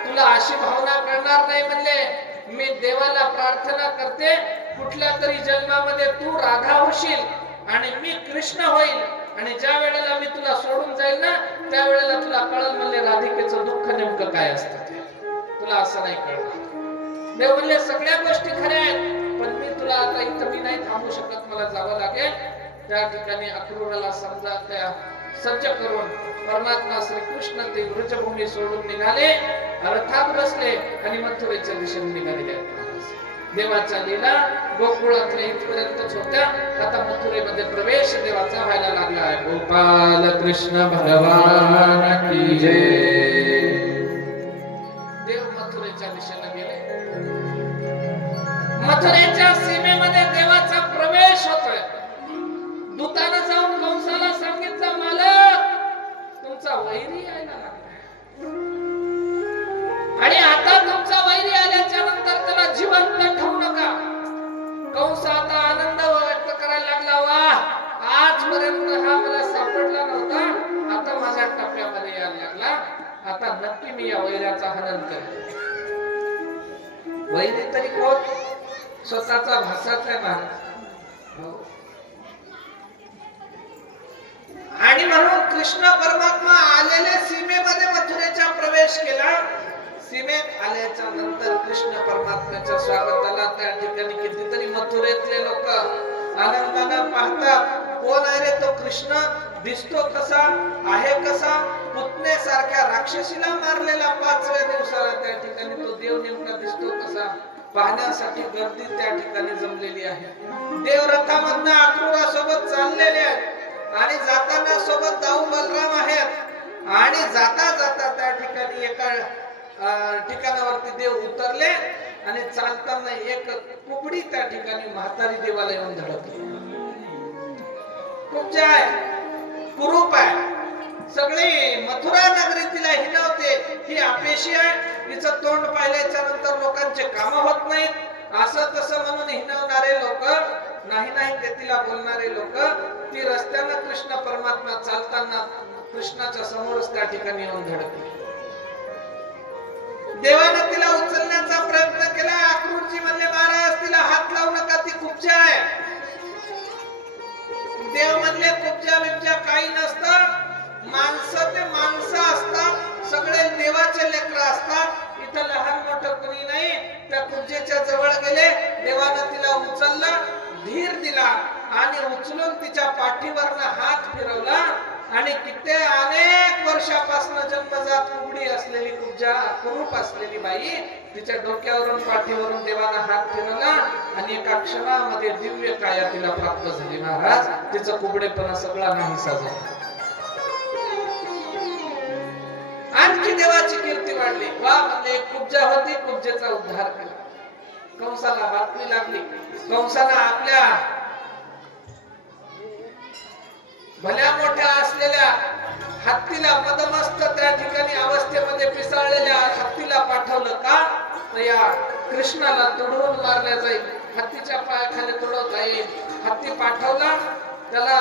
तुला अशी भावना कळणार नाही म्हणले. मी देवाला प्रार्थना करते कुठल्या तरी जन्मामध्ये तू राधा होशील आणि मी कृष्ण होईल. आणि ज्या वेळेला मी तुला सोडून जाईल ना त्यावेळेला तुला कळल म्हणले राधिकेचं दुःख नेमकं काय असतं ते. तुला असं नाही कळणार. देव म्हणले सगळ्या गोष्टी खऱ्या आहेत पण मी तुला आता इथं मी नाही थांबू शकत. मला जावं लागेल. त्या ठिकाणी अक्रूराला समजा त्या सज्ज करून परमात्मा श्री कृष्ण ते वृषभूमी सोडून निघाले. रथात बसले आणि मथुरेच्या दिशेने निघाले. देवाच्या लीला गोकुळातल्या इथपर्यंतच होत्या. आता मथुरेमध्ये प्रवेश देवाचा व्हायला लागला आहे. गोपाल कृष्ण भगवान की जय. देव मथुरेच्या दिशेने गेले. मथुरेच्या सीमेमध्ये देवाचा प्रवेश होतोय. दूतानं जाऊन कंसाला सांगितलं मालक तुमचा वैरी यायला लागला आणि आता तुमचा वैरी आल्याच्या नंतर त्याला जिवंत ठेवू नका. कंस आता आनंद व्यक्त करायला लागला. वा आजपर्यंत हा मला सापडला नव्हता आता माझ्या टप्प्यामध्ये यायला लागला. आता नक्की मी या वैराचा हनन करेन. वैरी तरी कोण? स्वतःचा भासाच आहे महाराज. आणि म्हणून कृष्ण परमात्मा आलेले सीमेमध्ये मथुरेचा प्रवेश केला. सीमेत आल्याच्या नंतर कृष्ण परमात्म्याच्या स्वागताला त्या ठिकाणी कितीतरी मथुरेतले लोक आनंदाने पाहतात. कोण आहे रे तो कृष्ण? दिसतो कसा आहे? कसा पुतणे सारख्या राक्षसीला मारलेला 5व्या दिवसाला त्या ठिकाणी तो देव नेमका दिसतो कसा पाहण्यासाठी गर्दी त्या ठिकाणी जमलेली आहे. देव रथामधनं अक्रूरासोबत चाललेले आहेत आणि जाताना सोबत दाऊ बलराम आहेत. आणि जाता जाता त्या ठिकाणी एका ठिकाणावरती देव उतरले आणि चालताना एक कुबडी त्या ठिकाणी म्हातारी देवाला येऊन धडकली. खूप आहे कुरूप आहे. सगळी मथुरा नगरी तिला हिणवते. ही अपेशी आहे. हिचं तोंड पाहिल्याच्या नंतर लोकांचे काम होत नाहीत असं तसं म्हणून हिणवणारे लोक नाही ते तिला बोलणारे लोक. ती रस्त्यानं कृष्ण परमात्मा चालताना कृष्णाच्या समोरच त्या ठिकाणी येऊन धडकली. देवाने तिला उचलण्याचा प्रयत्न केला. अक्रूरजी म्हणले महाराज तिला हात लावू नका ती कुब्जा आहे. देव म्हणले कुब्जा बिब्जा काही नसतं. माणसं ते माणसं असतात. सगळे देवाचे लेकरं असतात. इथं लहान मोठं कोणी नाही. त्या कुब्जेच्या जवळ गेले. देवाने तिला उचललं धीर दिला आणि उचलून तिच्या पाठीवरनं हात फिरवला आणि किती अनेक वर्षापासून जन्मजात कुबडी असलेली कुब्जा कुरूप असलेली बाई तिच्या डोक्यावरून पाठीवरून देवाना हात फिरवला आणि एका क्षणामध्ये दिव्य काया तिला प्राप्त झाली. महाराज तिचं कुबडेपणा सगळा नाहीसा झाला. आणखी देवाची कीर्ती वाढली. वा म्हणजे एक कुब्जा होती, कुब्जेचा उद्धार केला. कंसाला बातमी लागली. कंसाला आपल्या भल्या मोठ्या असलेल्या हत्तीला मदमस्त त्या ठिकाणी अवस्थेमध्ये पिसाळलेल्या हत्तीला पाठवलं. का तर या कृष्णाला तुडवून मारल्या जाईल, हत्तीच्या पायाखाली तुडवता येईल. हत्ती पाठवला, त्याला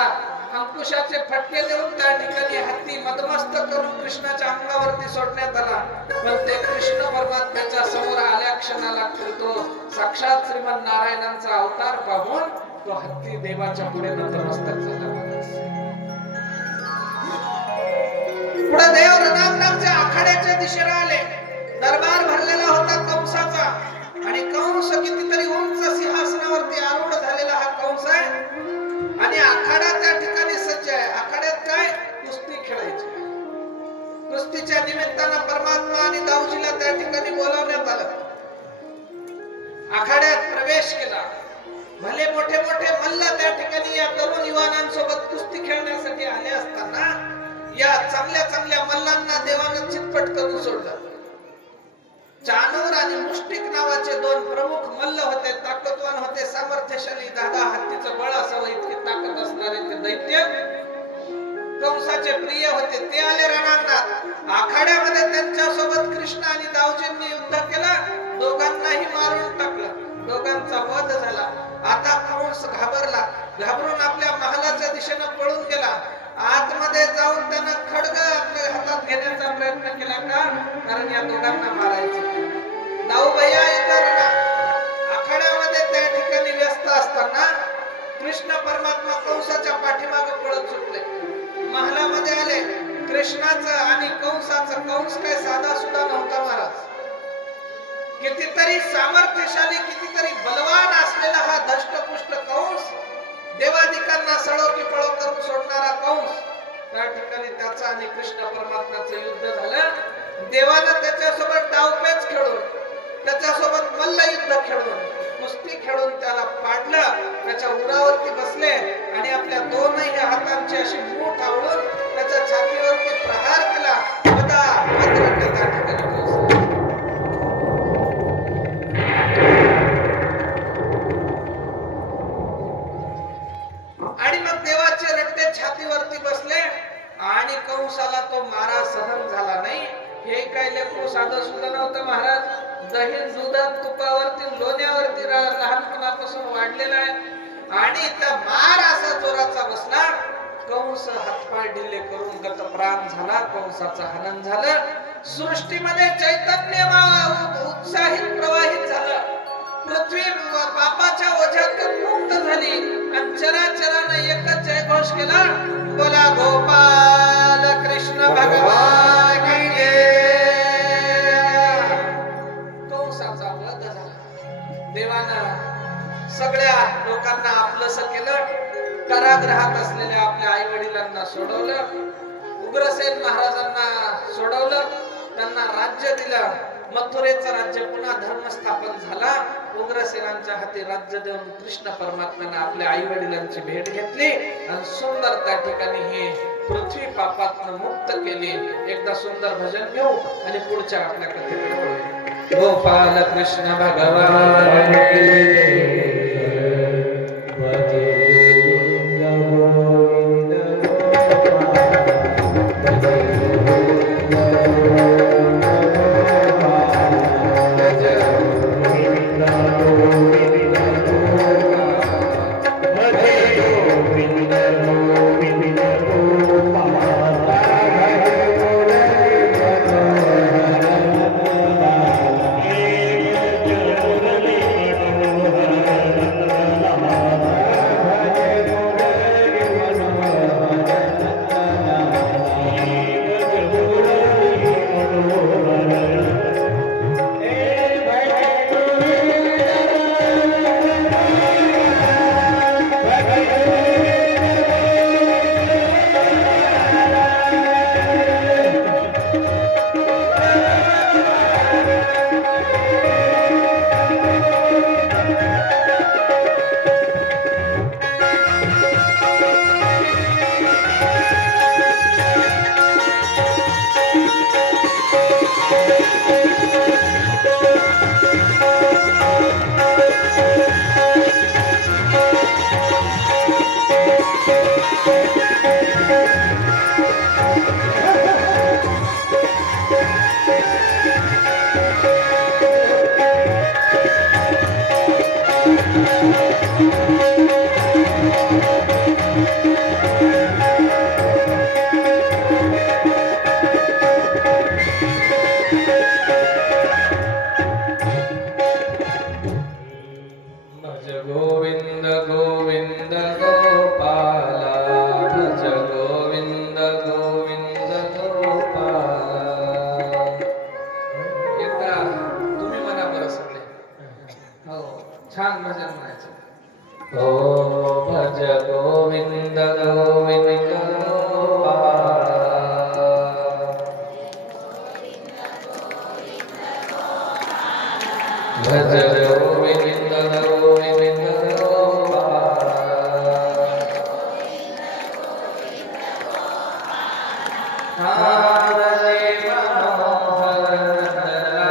अंकुशाचे फटके देऊन त्या ठिकाणी हत्ती मदमस्त करून कृष्णाच्या अंगावरती सोडण्यात आला. पण ते कृष्ण परमात्म्याच्या समोर आल्या क्षणाला तो साक्षात श्रीमन नारायणांचा अवतार पाहून तो हत्ती देवाच्या पुढे नतमस्तक झाला. पुढे देव रणांगणाच्या आखाड्याच्या दिशेला आले. दरबार भरलेला होता कंसाचा आणि कंस कितीतरी उंच सिंहासनावरती आरूढ झालेला हा कंस आहे आणि आखाडा त्या ठिकाणी सज्ज आहे. आखाड्यात काय कुस्ती खेळायची. कुस्तीच्या निमित्तानं परमात्मा आणि दाऊजीला त्या ठिकाणी बोलावण्यात आलं. आखाड्यात प्रवेश केला. भले मोठे मोठे मल्ल त्या ठिकाणी या तरुण युवानांसोबत कुस्ती खेळण्यासाठी आले असताना या चांगल्या चांगल्या मल्लांना देवानं चितपट करून सोडलं. चाणूर आणि मुष्टिक नावाचे दोन प्रमुख मल्ल होते. ताकदवान होते, सामर्थ्यशाली, 10 हत्तीचं बळ असावं इतकी ताकद असणारे ते दैत्य कंसाचे प्रिय होते. ते आले रणांगणात. आखाड्यामध्ये त्यांच्या सोबत कृष्ण आणि दाऊजींनी युद्ध केलं. दोघांनाही मारून टाकलं. दोघांचा वध झाला. आता कंस घाबरला. घाबरून आपल्या महालाच्या दिशेने पळून गेला. आतमध्ये जाऊन त्यानं खड्ग आपल्या हातात घेण्याचा प्रयत्न केला. का कारण या दोघांना मारायचं. दाऊ भैया आखाड्यामध्ये त्या ठिकाणी व्यस्त असताना कृष्ण परमात्मा कंसाच्या पाठीमागे पळत सुटले. महालामध्ये आले. कृष्णाचं आणि कंसाचं, कंस काय साधा सुद्धा नव्हता महाराज. कितीतरी सामर्थ्यशाली, कितीतरी बलवान असलेला हा धष्टपुष्ट कंस, देवादिकांना सळो की पळो करून सोडणारा कंस, त्या ठिकाणी त्याचा आणि कृष्ण परमात्म्याचं युद्ध झालं. देवानं त्याच्यासोबत डावपेच खेळून, त्याच्यासोबत मल्ल युद्ध खेळून, कुस्ती खेळून त्याला पाडलं. त्याच्या उरावरती बसले आणि आपल्या दोनही हातांची अशी मूठ आवळून त्याच्या छातीवरती प्रहार केला. बदा भद्रट त्या ठिकाणी पोहोचला. आणि मग देवाचे रट्टे छातीवरती बसले आणि कंसाला तो मारा सहन झाला नाही. हे काय लेकरू साधं सुद्धा नव्हतं महाराज. दही दुधात तुपावरती लोण्यावरती लहानपणापासून वाढलेला आहे आणि त्या मार असा जोराचा बसला. कंस हातपाय ढिले करून गतप्राण झाला. कंसाचं हनन झालं. सृष्टीमध्ये चैतन्य उत्साहित प्रवाहित झालं. पृथ्वी पापाच्या ओझ्यातून मुक्त झाली आणि चराचराने एकच जयघोष केला, बोला गोपाल कृष्ण भगवान की जय. कंसाचा वध झाला. देवानं सगळ्या लोकांना आपलंसं केलं. कारागृहात असलेल्या आपल्या आई वडिलांना सोडवलं. उग्रसेन महाराजांना सोडवलं. त्यांना राज्य दिलं. मथुरेचं राज्य पुन्हा धर्मस्थापन झाला. उग्रसेनांच्या हाती राज्य देऊन कृष्ण परमात्म्याने आपल्या आई वडिलांची भेट घेतली आणि सुंदर त्या ठिकाणी ही पृथ्वी पापातनं मुक्त केली. एकदा सुंदर भजन घेऊ आणि पुढच्या आपल्या कथेकडे वळू. गोपाल कृष्ण भगवान की जय. भज गोविंद गोविंद गोपाला भज गोविंद गोविंद गोपाला. एकदा तुम्ही म्हणा बरं सगळे. हो छान भजन म्हणायचं. हो भज गोविंद गोविंद गोपाला भज गोविंद गोविंद गोपाला. हारले मनोहर नंदलाला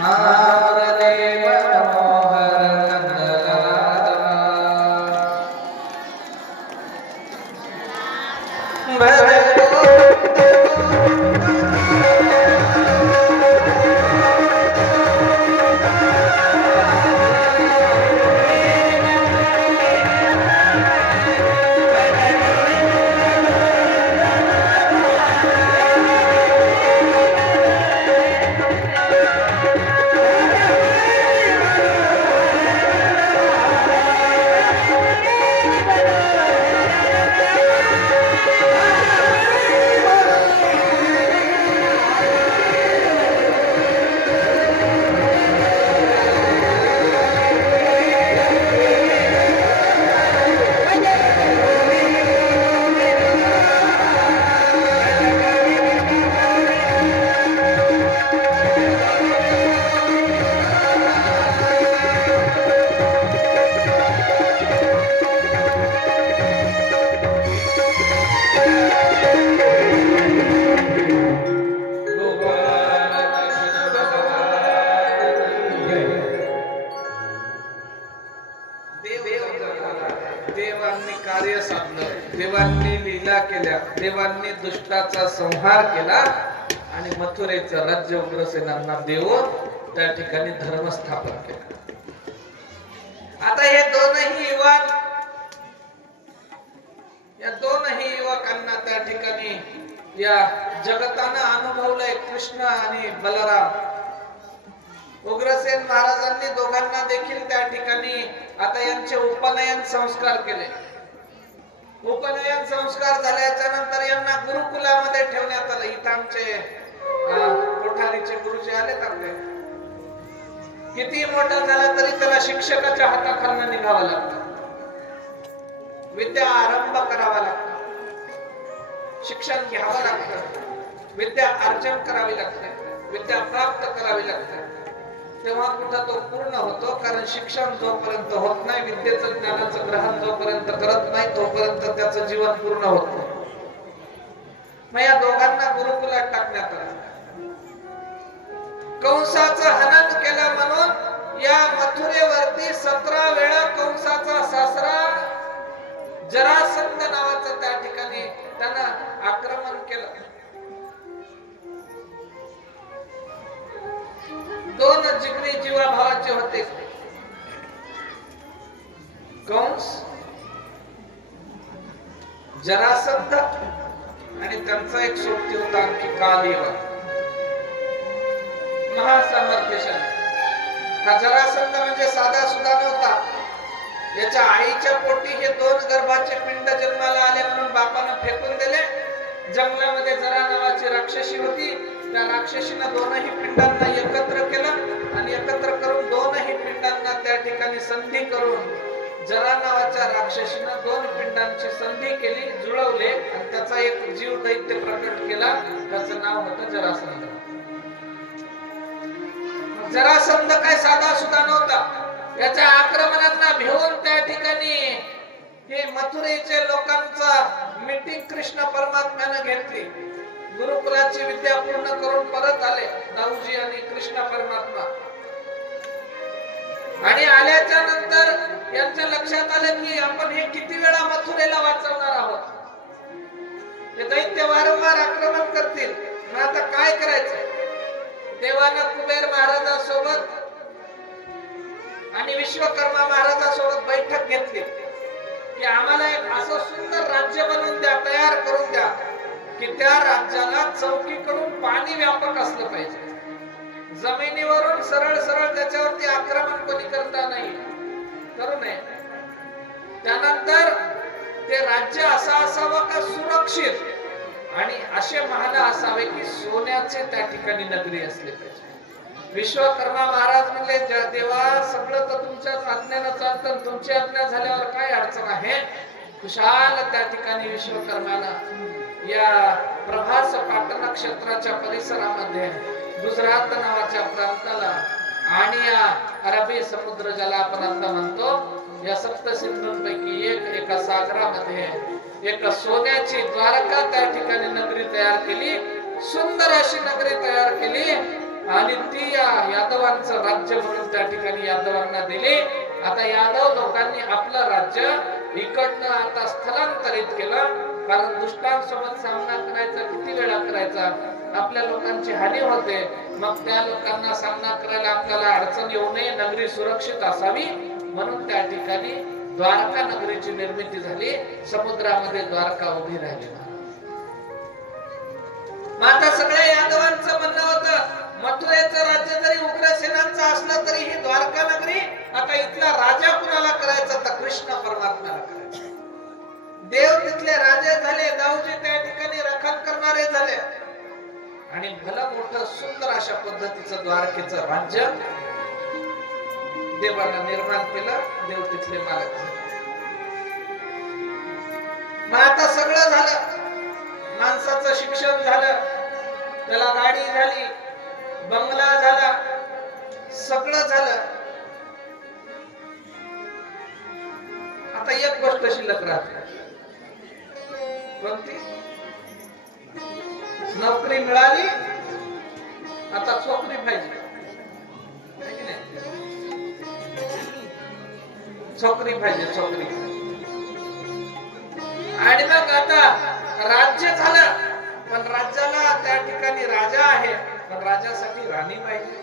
हारले मनोहर नंदलाला भज देवांनी कार्य साधलं, देवांनी लीला केल्या, देवांनी दुष्टाचा संहार केला आणि मथुरेचं राज्य उग्रसेनांना देऊन त्या ठिकाणी धर्म स्थापन केलं. आता हे दोनही युवक या दोनही युवकांना त्या ठिकाणी या जगतानं अनुभवलंय कृष्ण आणि बलराम. उग्रसेन महाराजांनी दोघांना देखील त्या ठिकाणी आता यांचे उपनयन संस्कार केले. उपनयन संस्कार झाल्याच्या नंतर यांना गुरुकुलामध्ये ठेवण्यात आलं. इथं आमचे कोठारीचे गुरुजी आलेत आपले. किती मोठा झाला तरी त्याला शिक्षकाच्या हाताखालनं निघावं लागतं, विद्या आरंभ करावा लागतो, शिक्षण घ्यावं लागतं, विद्या अर्जन करावी लागते, विद्या प्राप्त करावी लागते. तेव्हा कुठं तो पूर्ण होतो. कारण शिक्षण जोपर्यंत होत नाही, विद्येचं ज्ञानाचं ग्रहण जोपर्यंत करत नाही, तोपर्यंत त्याचं जीवन पूर्ण होत नाही. मग या दोघांना गुरुकुलात टाकण्यात आलं. कंसाचं हनन केलं म्हणून या मथुरेवरती 17 वेळा कंसाचा सासरा जरासंध नावाचं त्या ठिकाणी त्यानं आक्रमण केलं. 2 जिगरी जीवाभावाचे होते, कंस, जरासंध आणि त्यांचा एक सोबती होता आणखी कालीय महासामर्थ्यशाली. हा जरासंध म्हणजे साधा सुद्धा नव्हता. याच्या आईच्या पोटी हे 2 गर्भाचे पिंड जन्माला आले म्हणून बापानं फेकून दिले. जंगलामध्ये जरा नावाची राक्षसी होती. त्या राक्षसीनं 2ही पिंडांना एकत्र केलं आणि एकत्र करून 2ही पिंडांना त्या ठिकाणी संधी करून जरा नावाच्या राक्षसीनं 2 पिंडांची संधी केली, जुळवले आणि त्याचा एक जीव दैत्य प्रकट केला. त्याचं नाव होतं जरासंध. जरासंध काय साधा सुद्धा नव्हता. याच्या आक्रमणांना भिवून त्या ठिकाणी हे मथुरेच्या लोकांचा मीटिंग कृष्ण परमात्म्याने घेतली. गुरुकुलाची विद्या पूर्ण करून परत आले दाऊजी आणि कृष्ण परमात्मा. आणि आल्याच्या लक्षात आलं की आपण हे किती वेळा मथुरेला वाचवणार आहोत. हे दैत्य वारंवार आक्रमण करतील. मग आता काय करायचं? देवानं कुबेर महाराजासोबत आणि विश्वकर्मा महाराजासोबत बैठक घेतली की आम्हाला एक असं सुंदर राज्य बनवून द्या, तयार करून द्या की त्या राज्याला चौकीकडून पाणी व्यापक असलं पाहिजे. जमिनीवरून सरळ सरळ त्याच्यावरती आक्रमण कोणी करता नाही करू नये. त्यानंतर ते राज्य असं असावं का सुरक्षित आणि असे महाल असावे की सोन्याचे त्या ठिकाणी नगरी असले पाहिजे. विश्वकर्मा महाराज म्हणले देवा सगळं तर तुमच्याच आज्ञेनं चालतं, तुमची आज्ञा झाल्यावर काय अडचण आहे. खुशाल त्या ठिकाणी विश्वकर्माला या प्रभास पाट नक्षत्राच्या परिसरामध्ये गुजरात नावाच्या प्रांताला आणि या अरबी समुद्र ज्याला आपण आता म्हणतो या सप्त सिंधूंपैकी एका सागरामध्ये एक सोन्याची द्वारका त्या ठिकाणी नगरी तयार केली. सुंदर अशी नगरी तयार केली आणि ती या यादवांचं राज्य म्हणून त्या ठिकाणी यादवांना दिली. आता यादव लोकांनी आपलं राज्य इकडनं आता स्थलांतरित केलं. कारण दुष्टांसोबत सामना करायचा किती वेळा करायचा, आपल्या लोकांची हानी होते. मग त्या लोकांना सामना करायला आपल्याला अडचण येऊ नये, नगरी सुरक्षित असावी म्हणून त्या ठिकाणी द्वारका नगरीची निर्मिती झाली. समुद्रामध्ये द्वारका उभी राहिली. मग आता सगळ्या यादवांचं म्हणणं होतं मथुरेचं राज्य जरी उग्रसेनांचं असलं तरी ही द्वारका नगरी आता इथला राजा कुणाला करायचा तर कृष्ण परमात्म्याला करायचा. देव तिथले राजे झाले, दाऊजी त्या ठिकाणी रखण करणारे झाले आणि भलं मोठं सुंदर अशा पद्धतीचं द्वारकेचं राज्य देवानं निर्माण केलं. देव तिथले मालक झाले. मग आता सगळं झालं. माणसाचं शिक्षण झालं, त्याला गाडी झाली, बंगला झाला, सगळं झालं. आता एक गोष्ट शिल्लक राहते. कोणती? नोकरी मिळाली, आता चोकरी पाहिजे. चोकरी पाहिजे, चोकरी. आणि मग आता राज्य झालं, पण राज्याला त्या ठिकाणी राजा आहे, पण राजासाठी राणी पाहिजे.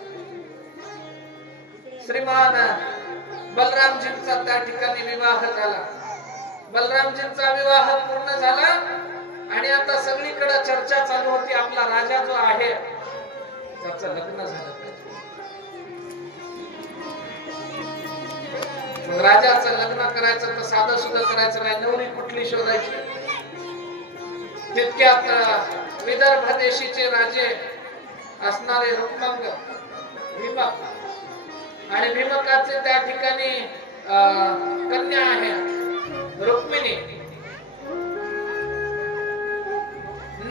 श्रीमान बलरामजींचा त्या ठिकाणी विवाह झाला. बलरामजींचा विवाह पूर्ण झाला आणि आता सगळीकडे चर्चा चालू होती आपला राजा जो आहे त्याचं लग्न झालं पाहिजे. राजाचं लग्न करायचं तर साधं सुद्धा करायचं नाही, नवरी कुठली शोधायची. तितक्यात विदर्भ देशीचे राजे असणारे रुक्मंग भीमक आणि भीमकाचे त्या ठिकाणी कन्या आहे रुक्मिणी.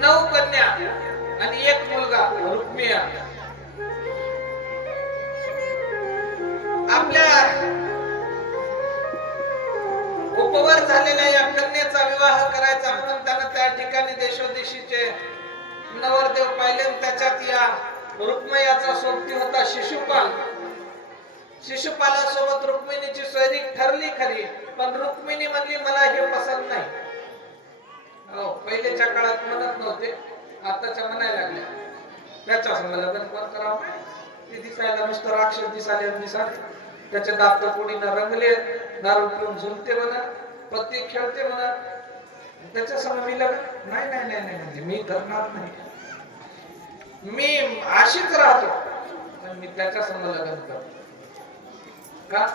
9 कन्या आणि 1 मुलगा रुक्मिया. आपल्या उपवर झालेल्या या कन्येचा विवाह करायचा म्हणून त्यानं त्या ठिकाणी देशोदेशीचे नवरदेव पाहिले. त्याच्यात या रुक्मयाचा सोबती होता शिशुपाल. शिशुपालासोबत रुक्मिणीची सोयरी ठरली खरी, पण रुक्मिणी म्हणली मला हे पसंत नाही. हो, पहिलेच्या काळात म्हणत नव्हते, आताच्या म्हणायला लागल्या. त्याच्या संग लग्न कोण करावं? ते दिसायला नुसतं राक्षस दिसाले. त्याचे दात कोणीनं रंगले, दारू पिऊन झुलते म्हणा, पत्ती खेळते म्हणा. त्याच्या समोर मी लग्न नाही नाही नाही नाही मी करणार नाही. मी अशीच राहतो, पण मी त्याच्या समोर लग्न करतो. का?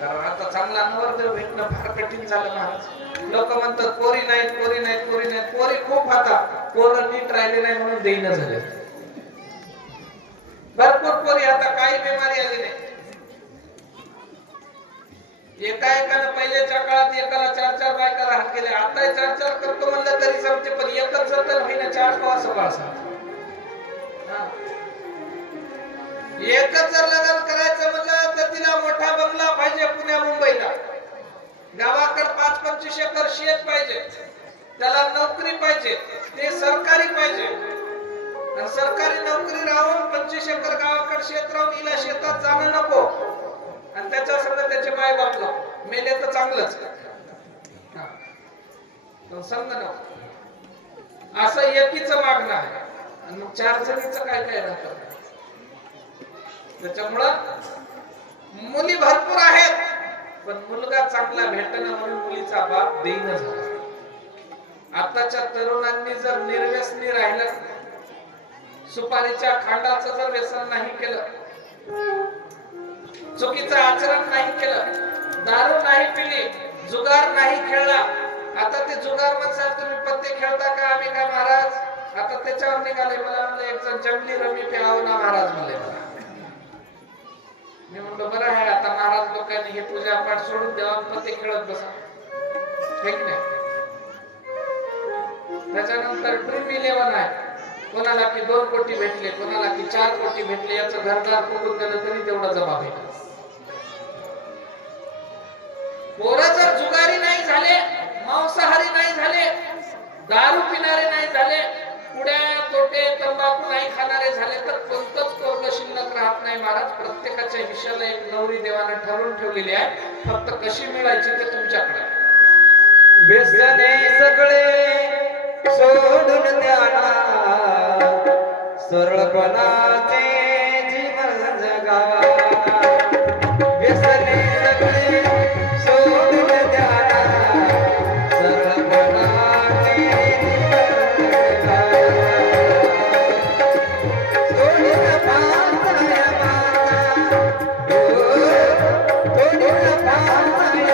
कारण आता चांगला नवरदेव भेटणं फार कठीण झालं महाराज. लोक म्हणतात पोरी नाहीत, पोरी नाहीत, पोरी नाहीत. पोरी खूप आता, पोरं नीट राहिले नाही म्हणून देईना झाले. भरपूर पोरी आता, काही बिमारी आली नाही. एकानं पहिल्याच्या काळात एकाला 4-4 बायका राहत केल्या. आता 4-4 करतो म्हणलं तरी जमते, पण एकच जर तर होईना 4 कवा सकाळ. एकच जर लग्न करायचं म्हणलं तर तिला मोठा बंगला पाहिजे पुण्या मुंबईला. गावाकडे 5-25 एकर शेत पाहिजे. त्याला नोकरी पाहिजे, ते सरकारी पाहिजे. आणि सरकारी नोकरी राहून 25 एकर गावाकडे शेत राहून हिला शेतात जाणं नको. आणि त्याच्या सगळं त्याचे माय बाप नको. मेले तर चांगलंच. हा. पण संग नको. असं एकीचं मागणं आहे आणि मग 4 जणीचं काय काय राहतं. त्याच्यामुळं मुली भरपूर आहेत पण मुलगा चांगला भेटणं म्हणून मुलीचा बाप देईन झाला. आताच्या तरुणांनी जर निर्व्यसनी राहिलं, सुपारीच्या खांडाचं जर व्यसन नाही केलं, चुकीचं आचरण नाही केलं, दारू नाही पिली, जुगार नाही खेळला. आता ते जुगार म्हणतात तुम्ही पत्ते खेळता का? आम्ही काय महाराज. आता त्याच्यावर निघाले. मला म्हणलं एक जण जंगली रमी प्याव ना महाराज म्हणले मला. मी म्हणलं बरं आहे आता महाराज लोकांनी हे पूजा पाठ सोडून द्यावा, पत्ते खेळत बसा. ठीक नाही. त्याच्यानंतर ड्रीम 11 आहे. कोणाला की 2 कोटी भेटले, कोणाला की 4 कोटी भेटले. याचं घरदार फुकून दिलं तरी तेवढा जबाब आहे. पोरं जर जुगारी नाही झाले, मांसाहारी नाही झाले, दारू पिणारे नाही झाले, पुड्या तोटे तंबाखू नाही खाणारे झाले तर कोणतंच पोरग शिल्लक राहत नाही महाराज. प्रत्येकाच्या हिश्श्याला एक नवरी देवानं ठरवून ठेवलेली आहे. फक्त कशी मिळायची ते तुमच्याकडे. व्यसने सगळे सोडून द्याना, सरळपणाचे जीवन जगावा. व्यसने सगळे सोडून द्याना, सरळपणाचे जीवन जगावा. सोडून पाहताय माता, सोडून पाहताय माता.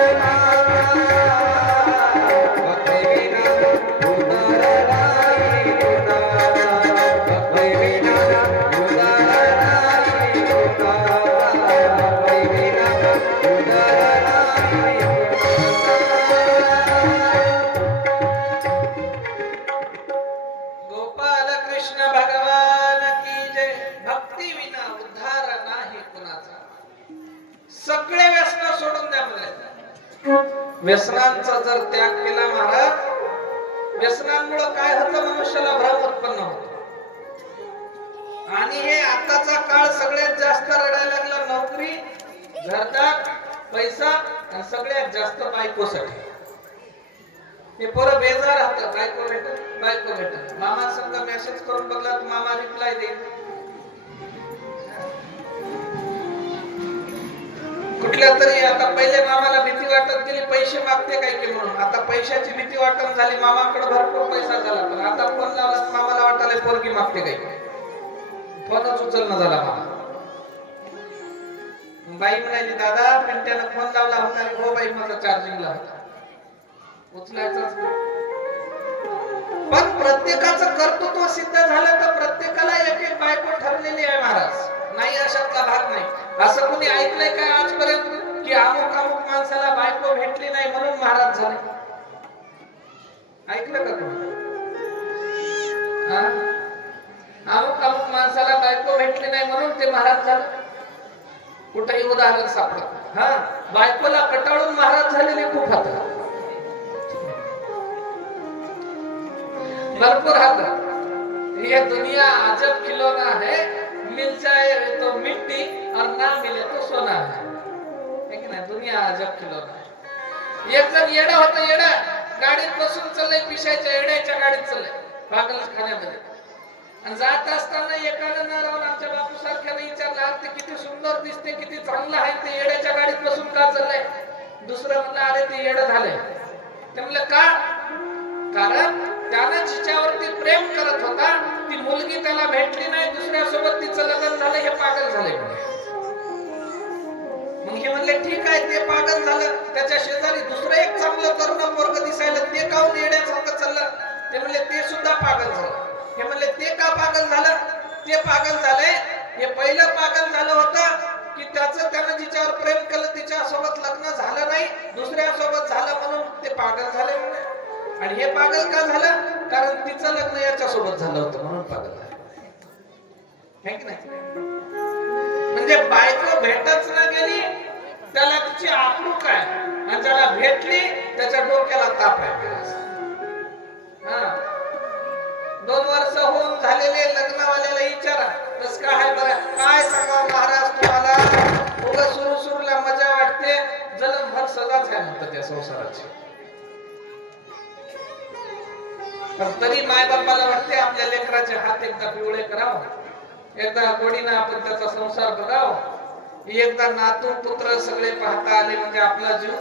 गोपाल कृष्ण भगवान की जय. भक्ती विना उद्धार नाही कुणाचा. सगळे व्यसन सोडून द्या म्हणले. व्यसनांचा जर त्याग केला महाराज, व्यसनांमुळे काय होतं, मनुष्याला भ्रम उत्पन्न होतो. आणि हे आताचा काळ सगळ्यात जास्त रडायला लागला. नोकरी, घरदार, पैसा आणि सगळ्यात जास्त बायकोसाठी. हे पोरं बेजार राहतं. बायको भेटत, बायको भेटत. मामा संग मेसेज करून बघला तर मामा रिप्लाय देईल. कुठल्या तरी आता पहिले मामाला भीती वाटत गेली पैसे मागते काय की म्हणून. आता पैशाची भीती वाटत झाली. मामाकडे भरपूर पैसा झाला पण आता फोन लावला मामाला वाटायला पोरगी मागते काय. फोनच उचलणं झाला मामा. बाई म्हणाली दादा पिंट्यानं फोन लावला होता. हो बाई माझा चार्जिंगला होता. उचलायचाच नाही. पण प्रत्येकाचं कर्तृत्व सिद्ध झालं तर प्रत्येकाला एक एक बायको ठरलेली आहे महाराज. नाही अशातला भाग नाही. असं कोणी ऐकलंय का आजपर्यंत की अमुक अमुक माणसाला बायको भेटली नाही म्हणून महाराज झाले? ऐकलं का कोणी? अमुक अमुक माणसाला बायको भेटली नाही म्हणून ते महाराज झाले? कुठेही उदाहरण सापडत. हा, बायकोला कटाळून महाराज झालेले खूप होतात. भरपूर हाथ. ये दुनिया अजब खिलौना है, मिल जाए तो मिट्टी और ना मिले तो सोना है. है ना? दुनिया अजब खिलौना है. एक जण येडा होता. येडा गाडीत बसून चाललंय, पिशाच्या येड्याच्या गाडीत चाललंय पागलखान्यामध्ये. आणि जात असताना एकानं न राहून आमच्या बापू सारख्याने विचारलं ते किती सुंदर दिसते, किती चांगलं आहे, ते येड्याच्या गाडीत बसून का चाललंय? दुसरं म्हणलं अरे ते येडं झालंय. ते म्हणलं का? कारण त्यानं जिच्यावरती प्रेम करत होता ती मुलगी त्याला भेटली नाही, दुसऱ्या सोबत तिचं लग्न झालं, हे पागल झालंय. मग हे म्हणले ठीक आहे ते पागल झालं. त्याच्या शेजारी दुसरं एक चांगलं तरुण पोरग दिसायला ते काऊन येड्यासारखं चाललं? ते म्हणले ते सुद्धा पागल झालं. हे म्हणले ते का पागल झालं? ते पागल झालंय. हे पहिलं पागल झालं होतं की त्यानं जिच्यावर प्रेम केलं तिच्यासोबत लग्न झालं नाही, दुसऱ्या सोबत झालं म्हणून ते पागल झाले. आणि हे पागल का झालं? कारण तिचं लग्न याच्या सोबत झालं होतं म्हणून पागल झालं. है की नाही? म्हणजे बायको भेटच न गेली त्याला तिची आप्लूक आहे, आणि ज्याला भेटली त्याच्या डोक्याला ताप आहे. 2 वर्ष होऊन झालेले लग्नवाल्याला विचारा कस काय आहे बरं. काय सांगावं महाराज तुम्हाला. उगा सुरू सुरूला मजा वाटते, जलमभर सजाच आहे म्हणतात त्या संसाराची. पण तरी माय बापाला वाटते आपल्या लेकराचे हात एकदा पिवळे करावं, एकदा गोडीनं आपण त्याचा संसार बघावं, एकदा नातू पुत्र सगळे पाहता आले म्हणजे आपला जीव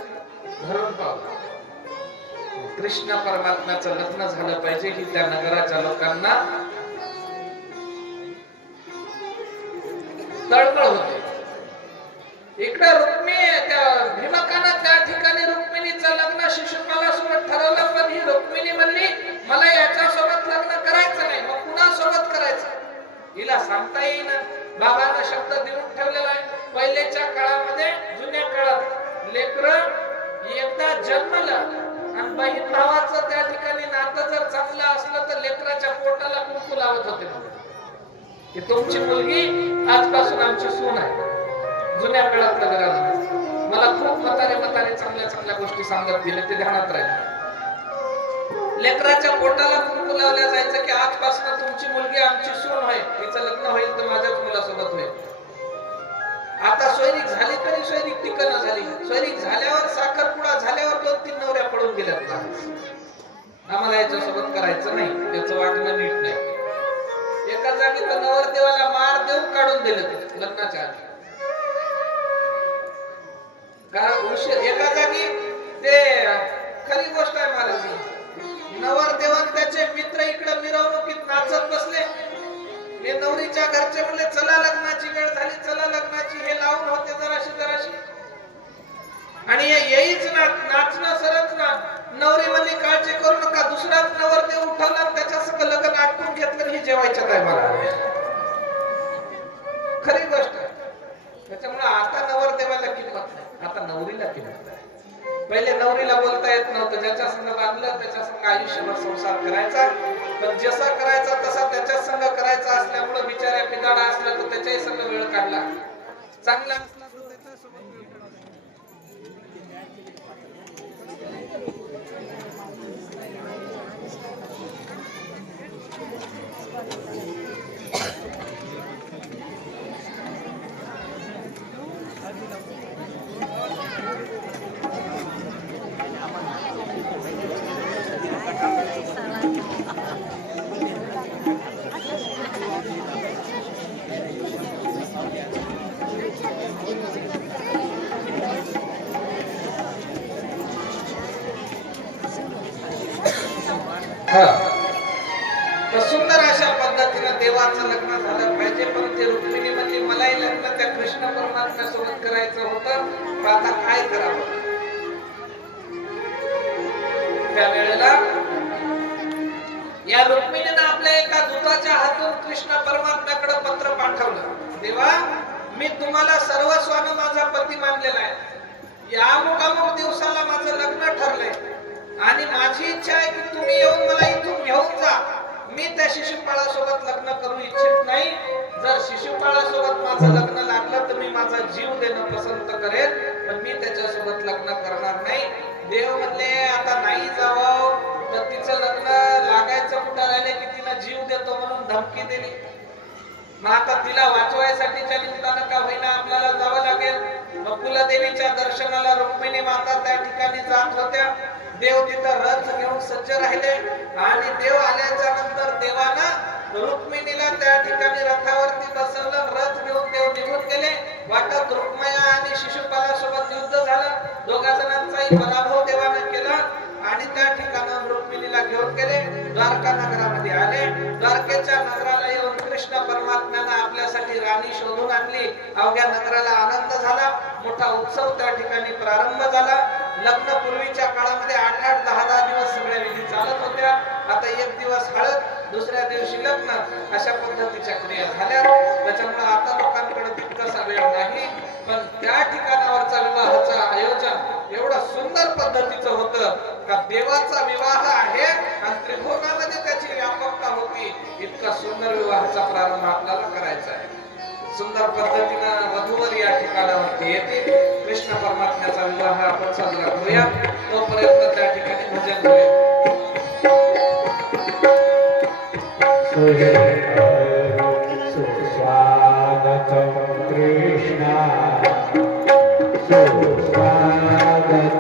भरून पावला. कृष्ण परमात्म्याचं लग्न झालं पाहिजे ही त्या नगराच्या लोकांना तळमळ होते. इकडे रुक्मिणी त्या भीमकानं त्या ठिकाणी रुक्मिणीचं लग्न शिशुपालासोबत ठरवलं, पण ही रुक्मिणी म्हणली मला याच्यासोबत लग्न करायचं नाही. मग कुणासोबत करायचं हिला सांगता येईना. बाबांना शब्द देऊन ठेवलेला आहे. पहिलेच्या काळामध्ये जुन्या काळात लेकरं एकदा जन्मलं आणि बहीण भावाचं त्या ठिकाणी नातं जर चांगलं असलं तर लेकराच्या पोटाला कुंकू लावत होते की तुमची मुलगी आजपासून आमची सून आहे. जुन्या काळातल्या घरामध्ये मला खूप म्हातारे चांगल्या चांगल्या गोष्टी सांगत गेले, ते ध्यानात राहिले. लेकराच्या पोटाला कुंकू लावल्या जायचं की आजपासून तुमची मुलगी आमची सून आहे, तिचं लग्न होईल तर माझ्याच मुलासोबत होईल. आता सोयरीक झाली तरी सोयरीक टिकन झाली. सोयरीक झाल्यावर साखरपुडा झाल्यावर 2-3 नवऱ्या पडून गेल्यात. आम्हाला याच्यासोबत करायचं नाही, त्याचं वागणं नीट नाही. एका जागी तर नवरदेवाला मार देऊन काढून दिले लग्नाच्या आधी. कारण एका जागी ते खरी गोष्ट आहे महाराज, नवरदेवन त्याचे मित्र इकडे मिरवणुकीत नाचत बसले. हे नवरीच्या घरचे म्हणले चला लग्नाची वेळ झाली, चला लग्नाची. हे लावून होते जराशी आणि येईच ना नाचणं सरच ना. नवरी म्हणली काळजी करू नका, दुसराच नवरदेव उठवला त्याच्या संग लग्न आटून घेतलं. ही जेवायच्या टायमाला खरी गोष्ट. त्याच्यामुळे आता नवरदेवाला किंमत नाही, आता नवरीला किंमत आहे. पहिले नवरीला बोलता येत नव्हतं. ज्याच्या संग बांधलं त्याच्या संग आयुष्यभर संसार करायचा, पण जसा करायचा तसा त्याच्या संग करायचा असल्यामुळे बिचाऱ्या पिदाडा असला तर त्याच्याही संग वेळ काढला, चांगला असला तर त्याच्यासोबत वेळ काढला. सुंदर अशा पद्धतीने देवाचं लग्न झालं पाहिजे. पण ते रुक्मिणी म्हणली मलाही लग्न त्या कृष्ण परमात्म्या सोबत करायचं होतं, पण आता काय करावं. त्यावेळेला या रुक्मिणीने आपल्या एका दूताच्या हातून कृष्ण परमात्म्याकडे पत्र पाठवलं. देवा, मी तुम्हाला सर्वस्वानं माझा पती मानलेला आहे. या अमुक दिवसाला माझं लग्न ठरलंय आणि माझी इच्छा आहे की तुम्ही येऊन मला इथून घेऊन जा. मी त्या शिशुपाळासोबत लग्न करू इच्छित नाही. जर शिशुपाळासोबत माझं लग्न लागलं तर मी माझा जीव देणं पसंत करेन, पण मी त्याच्यासोबत लग्न करणार नाही. देव म्हणले आता नाही जावं तर तिचं लग्न लागायचं कुठं राहिले की तिला जीव देतो म्हणून धमकी दिली. मग आता तिला वाचवायसाठीच्या निमित्तानं का होईना आपल्याला जावं लागेल. मग कुलदेवीच्या दर्शनाला रुक्मिणी माता त्या ठिकाणी जात होत्या. देव तिथं रथ घेऊन सज्ज राहिले आणि देव आल्याच्या नंतर देवानं रुक्मिणीला त्या ठिकाणी रथावरती बसवलं. रथ घेऊन देव निघून गेले. वाटत रुक्मया आणि शिशुपालासोबत युद्ध झालं. दोघा जणांचाही पराभव देवानं केला आणि त्या ठिकाणी रुक्मिणीला घेऊन गेले. द्वारका नगरामध्ये आले. द्वारकेच्या नगराला येऊन कृष्ण परमात्म्यानं आपल्यासाठी राणी शोधून आणली. अवघ्या नगराला आनंद झाला. मोठा उत्सव त्या ठिकाणी प्रारंभ झाला. लग्न पूर्वीच्या काळामध्ये 8-8, 10-10 दिवस सगळ्या विधी चालत होत्या. आता एक दिवस हळद, दुसऱ्या दिवशी लग्न, अशा पद्धतीच्या क्रिया झाल्या. त्याच्यामुळे आता लोकांकडे तितकासा वेळ नाही, पण त्या ठिकाणावरचा विवाहाचं आयोजन एवढं सुंदर पद्धतीचं होतं का देवाचा विवाह आहे आणि त्रिभुवनामध्ये त्याची व्यापकता होती. इतका सुंदर विवाहाचा प्रारंभ आपल्याला करायचा आहे. सुंदर पद्धतीनं वधूवर या ठिकाणावरती येते. कृष्ण परमात्म्याचा विवाह आपण साजरा करूया. तोपर्यंत त्या ठिकाणी भजन करूया. सुस्वागतं कृष्णा, सुस्वागतं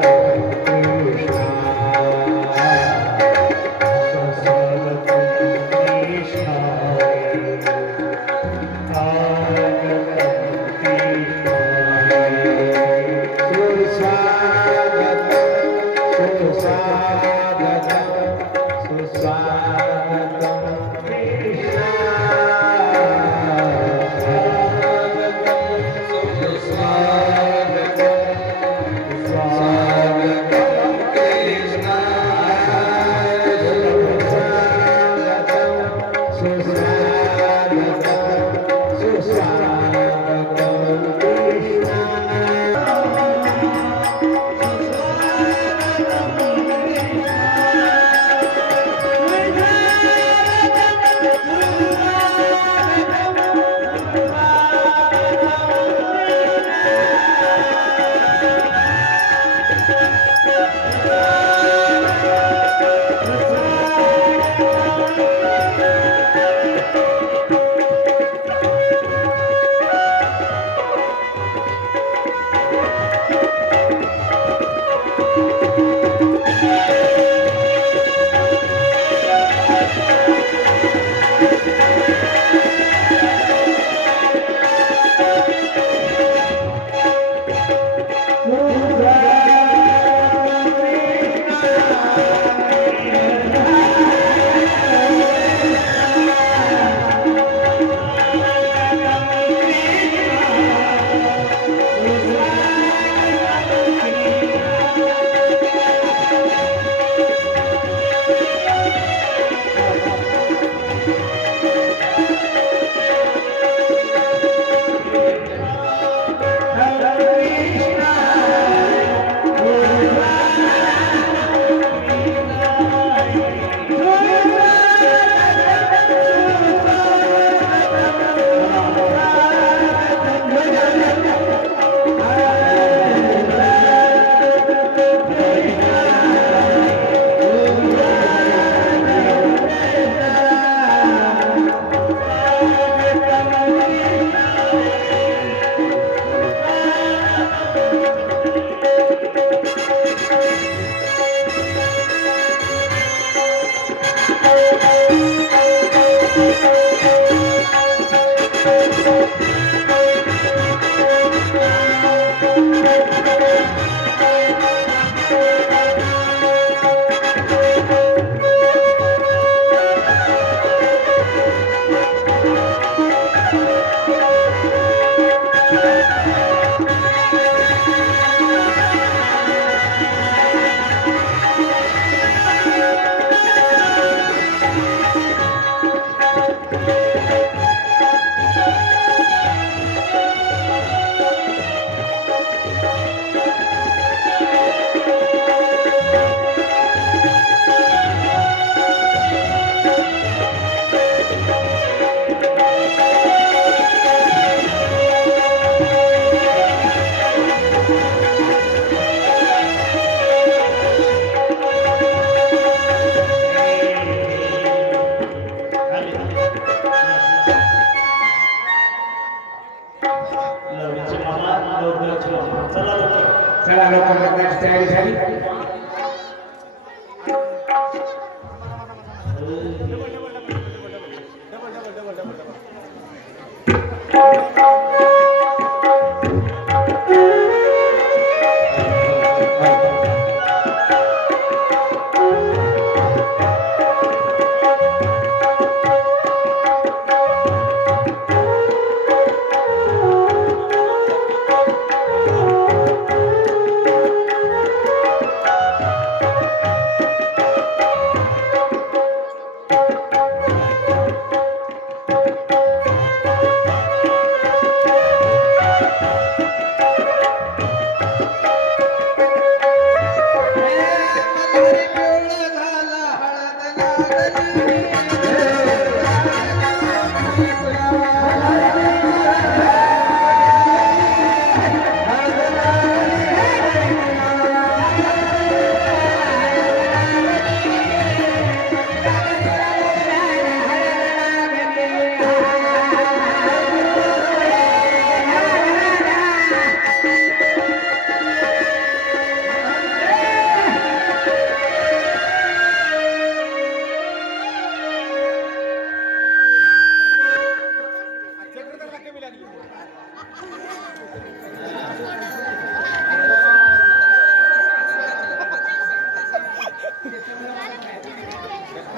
चला लोकांना तयारी झाली.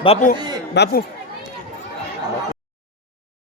बापू बापू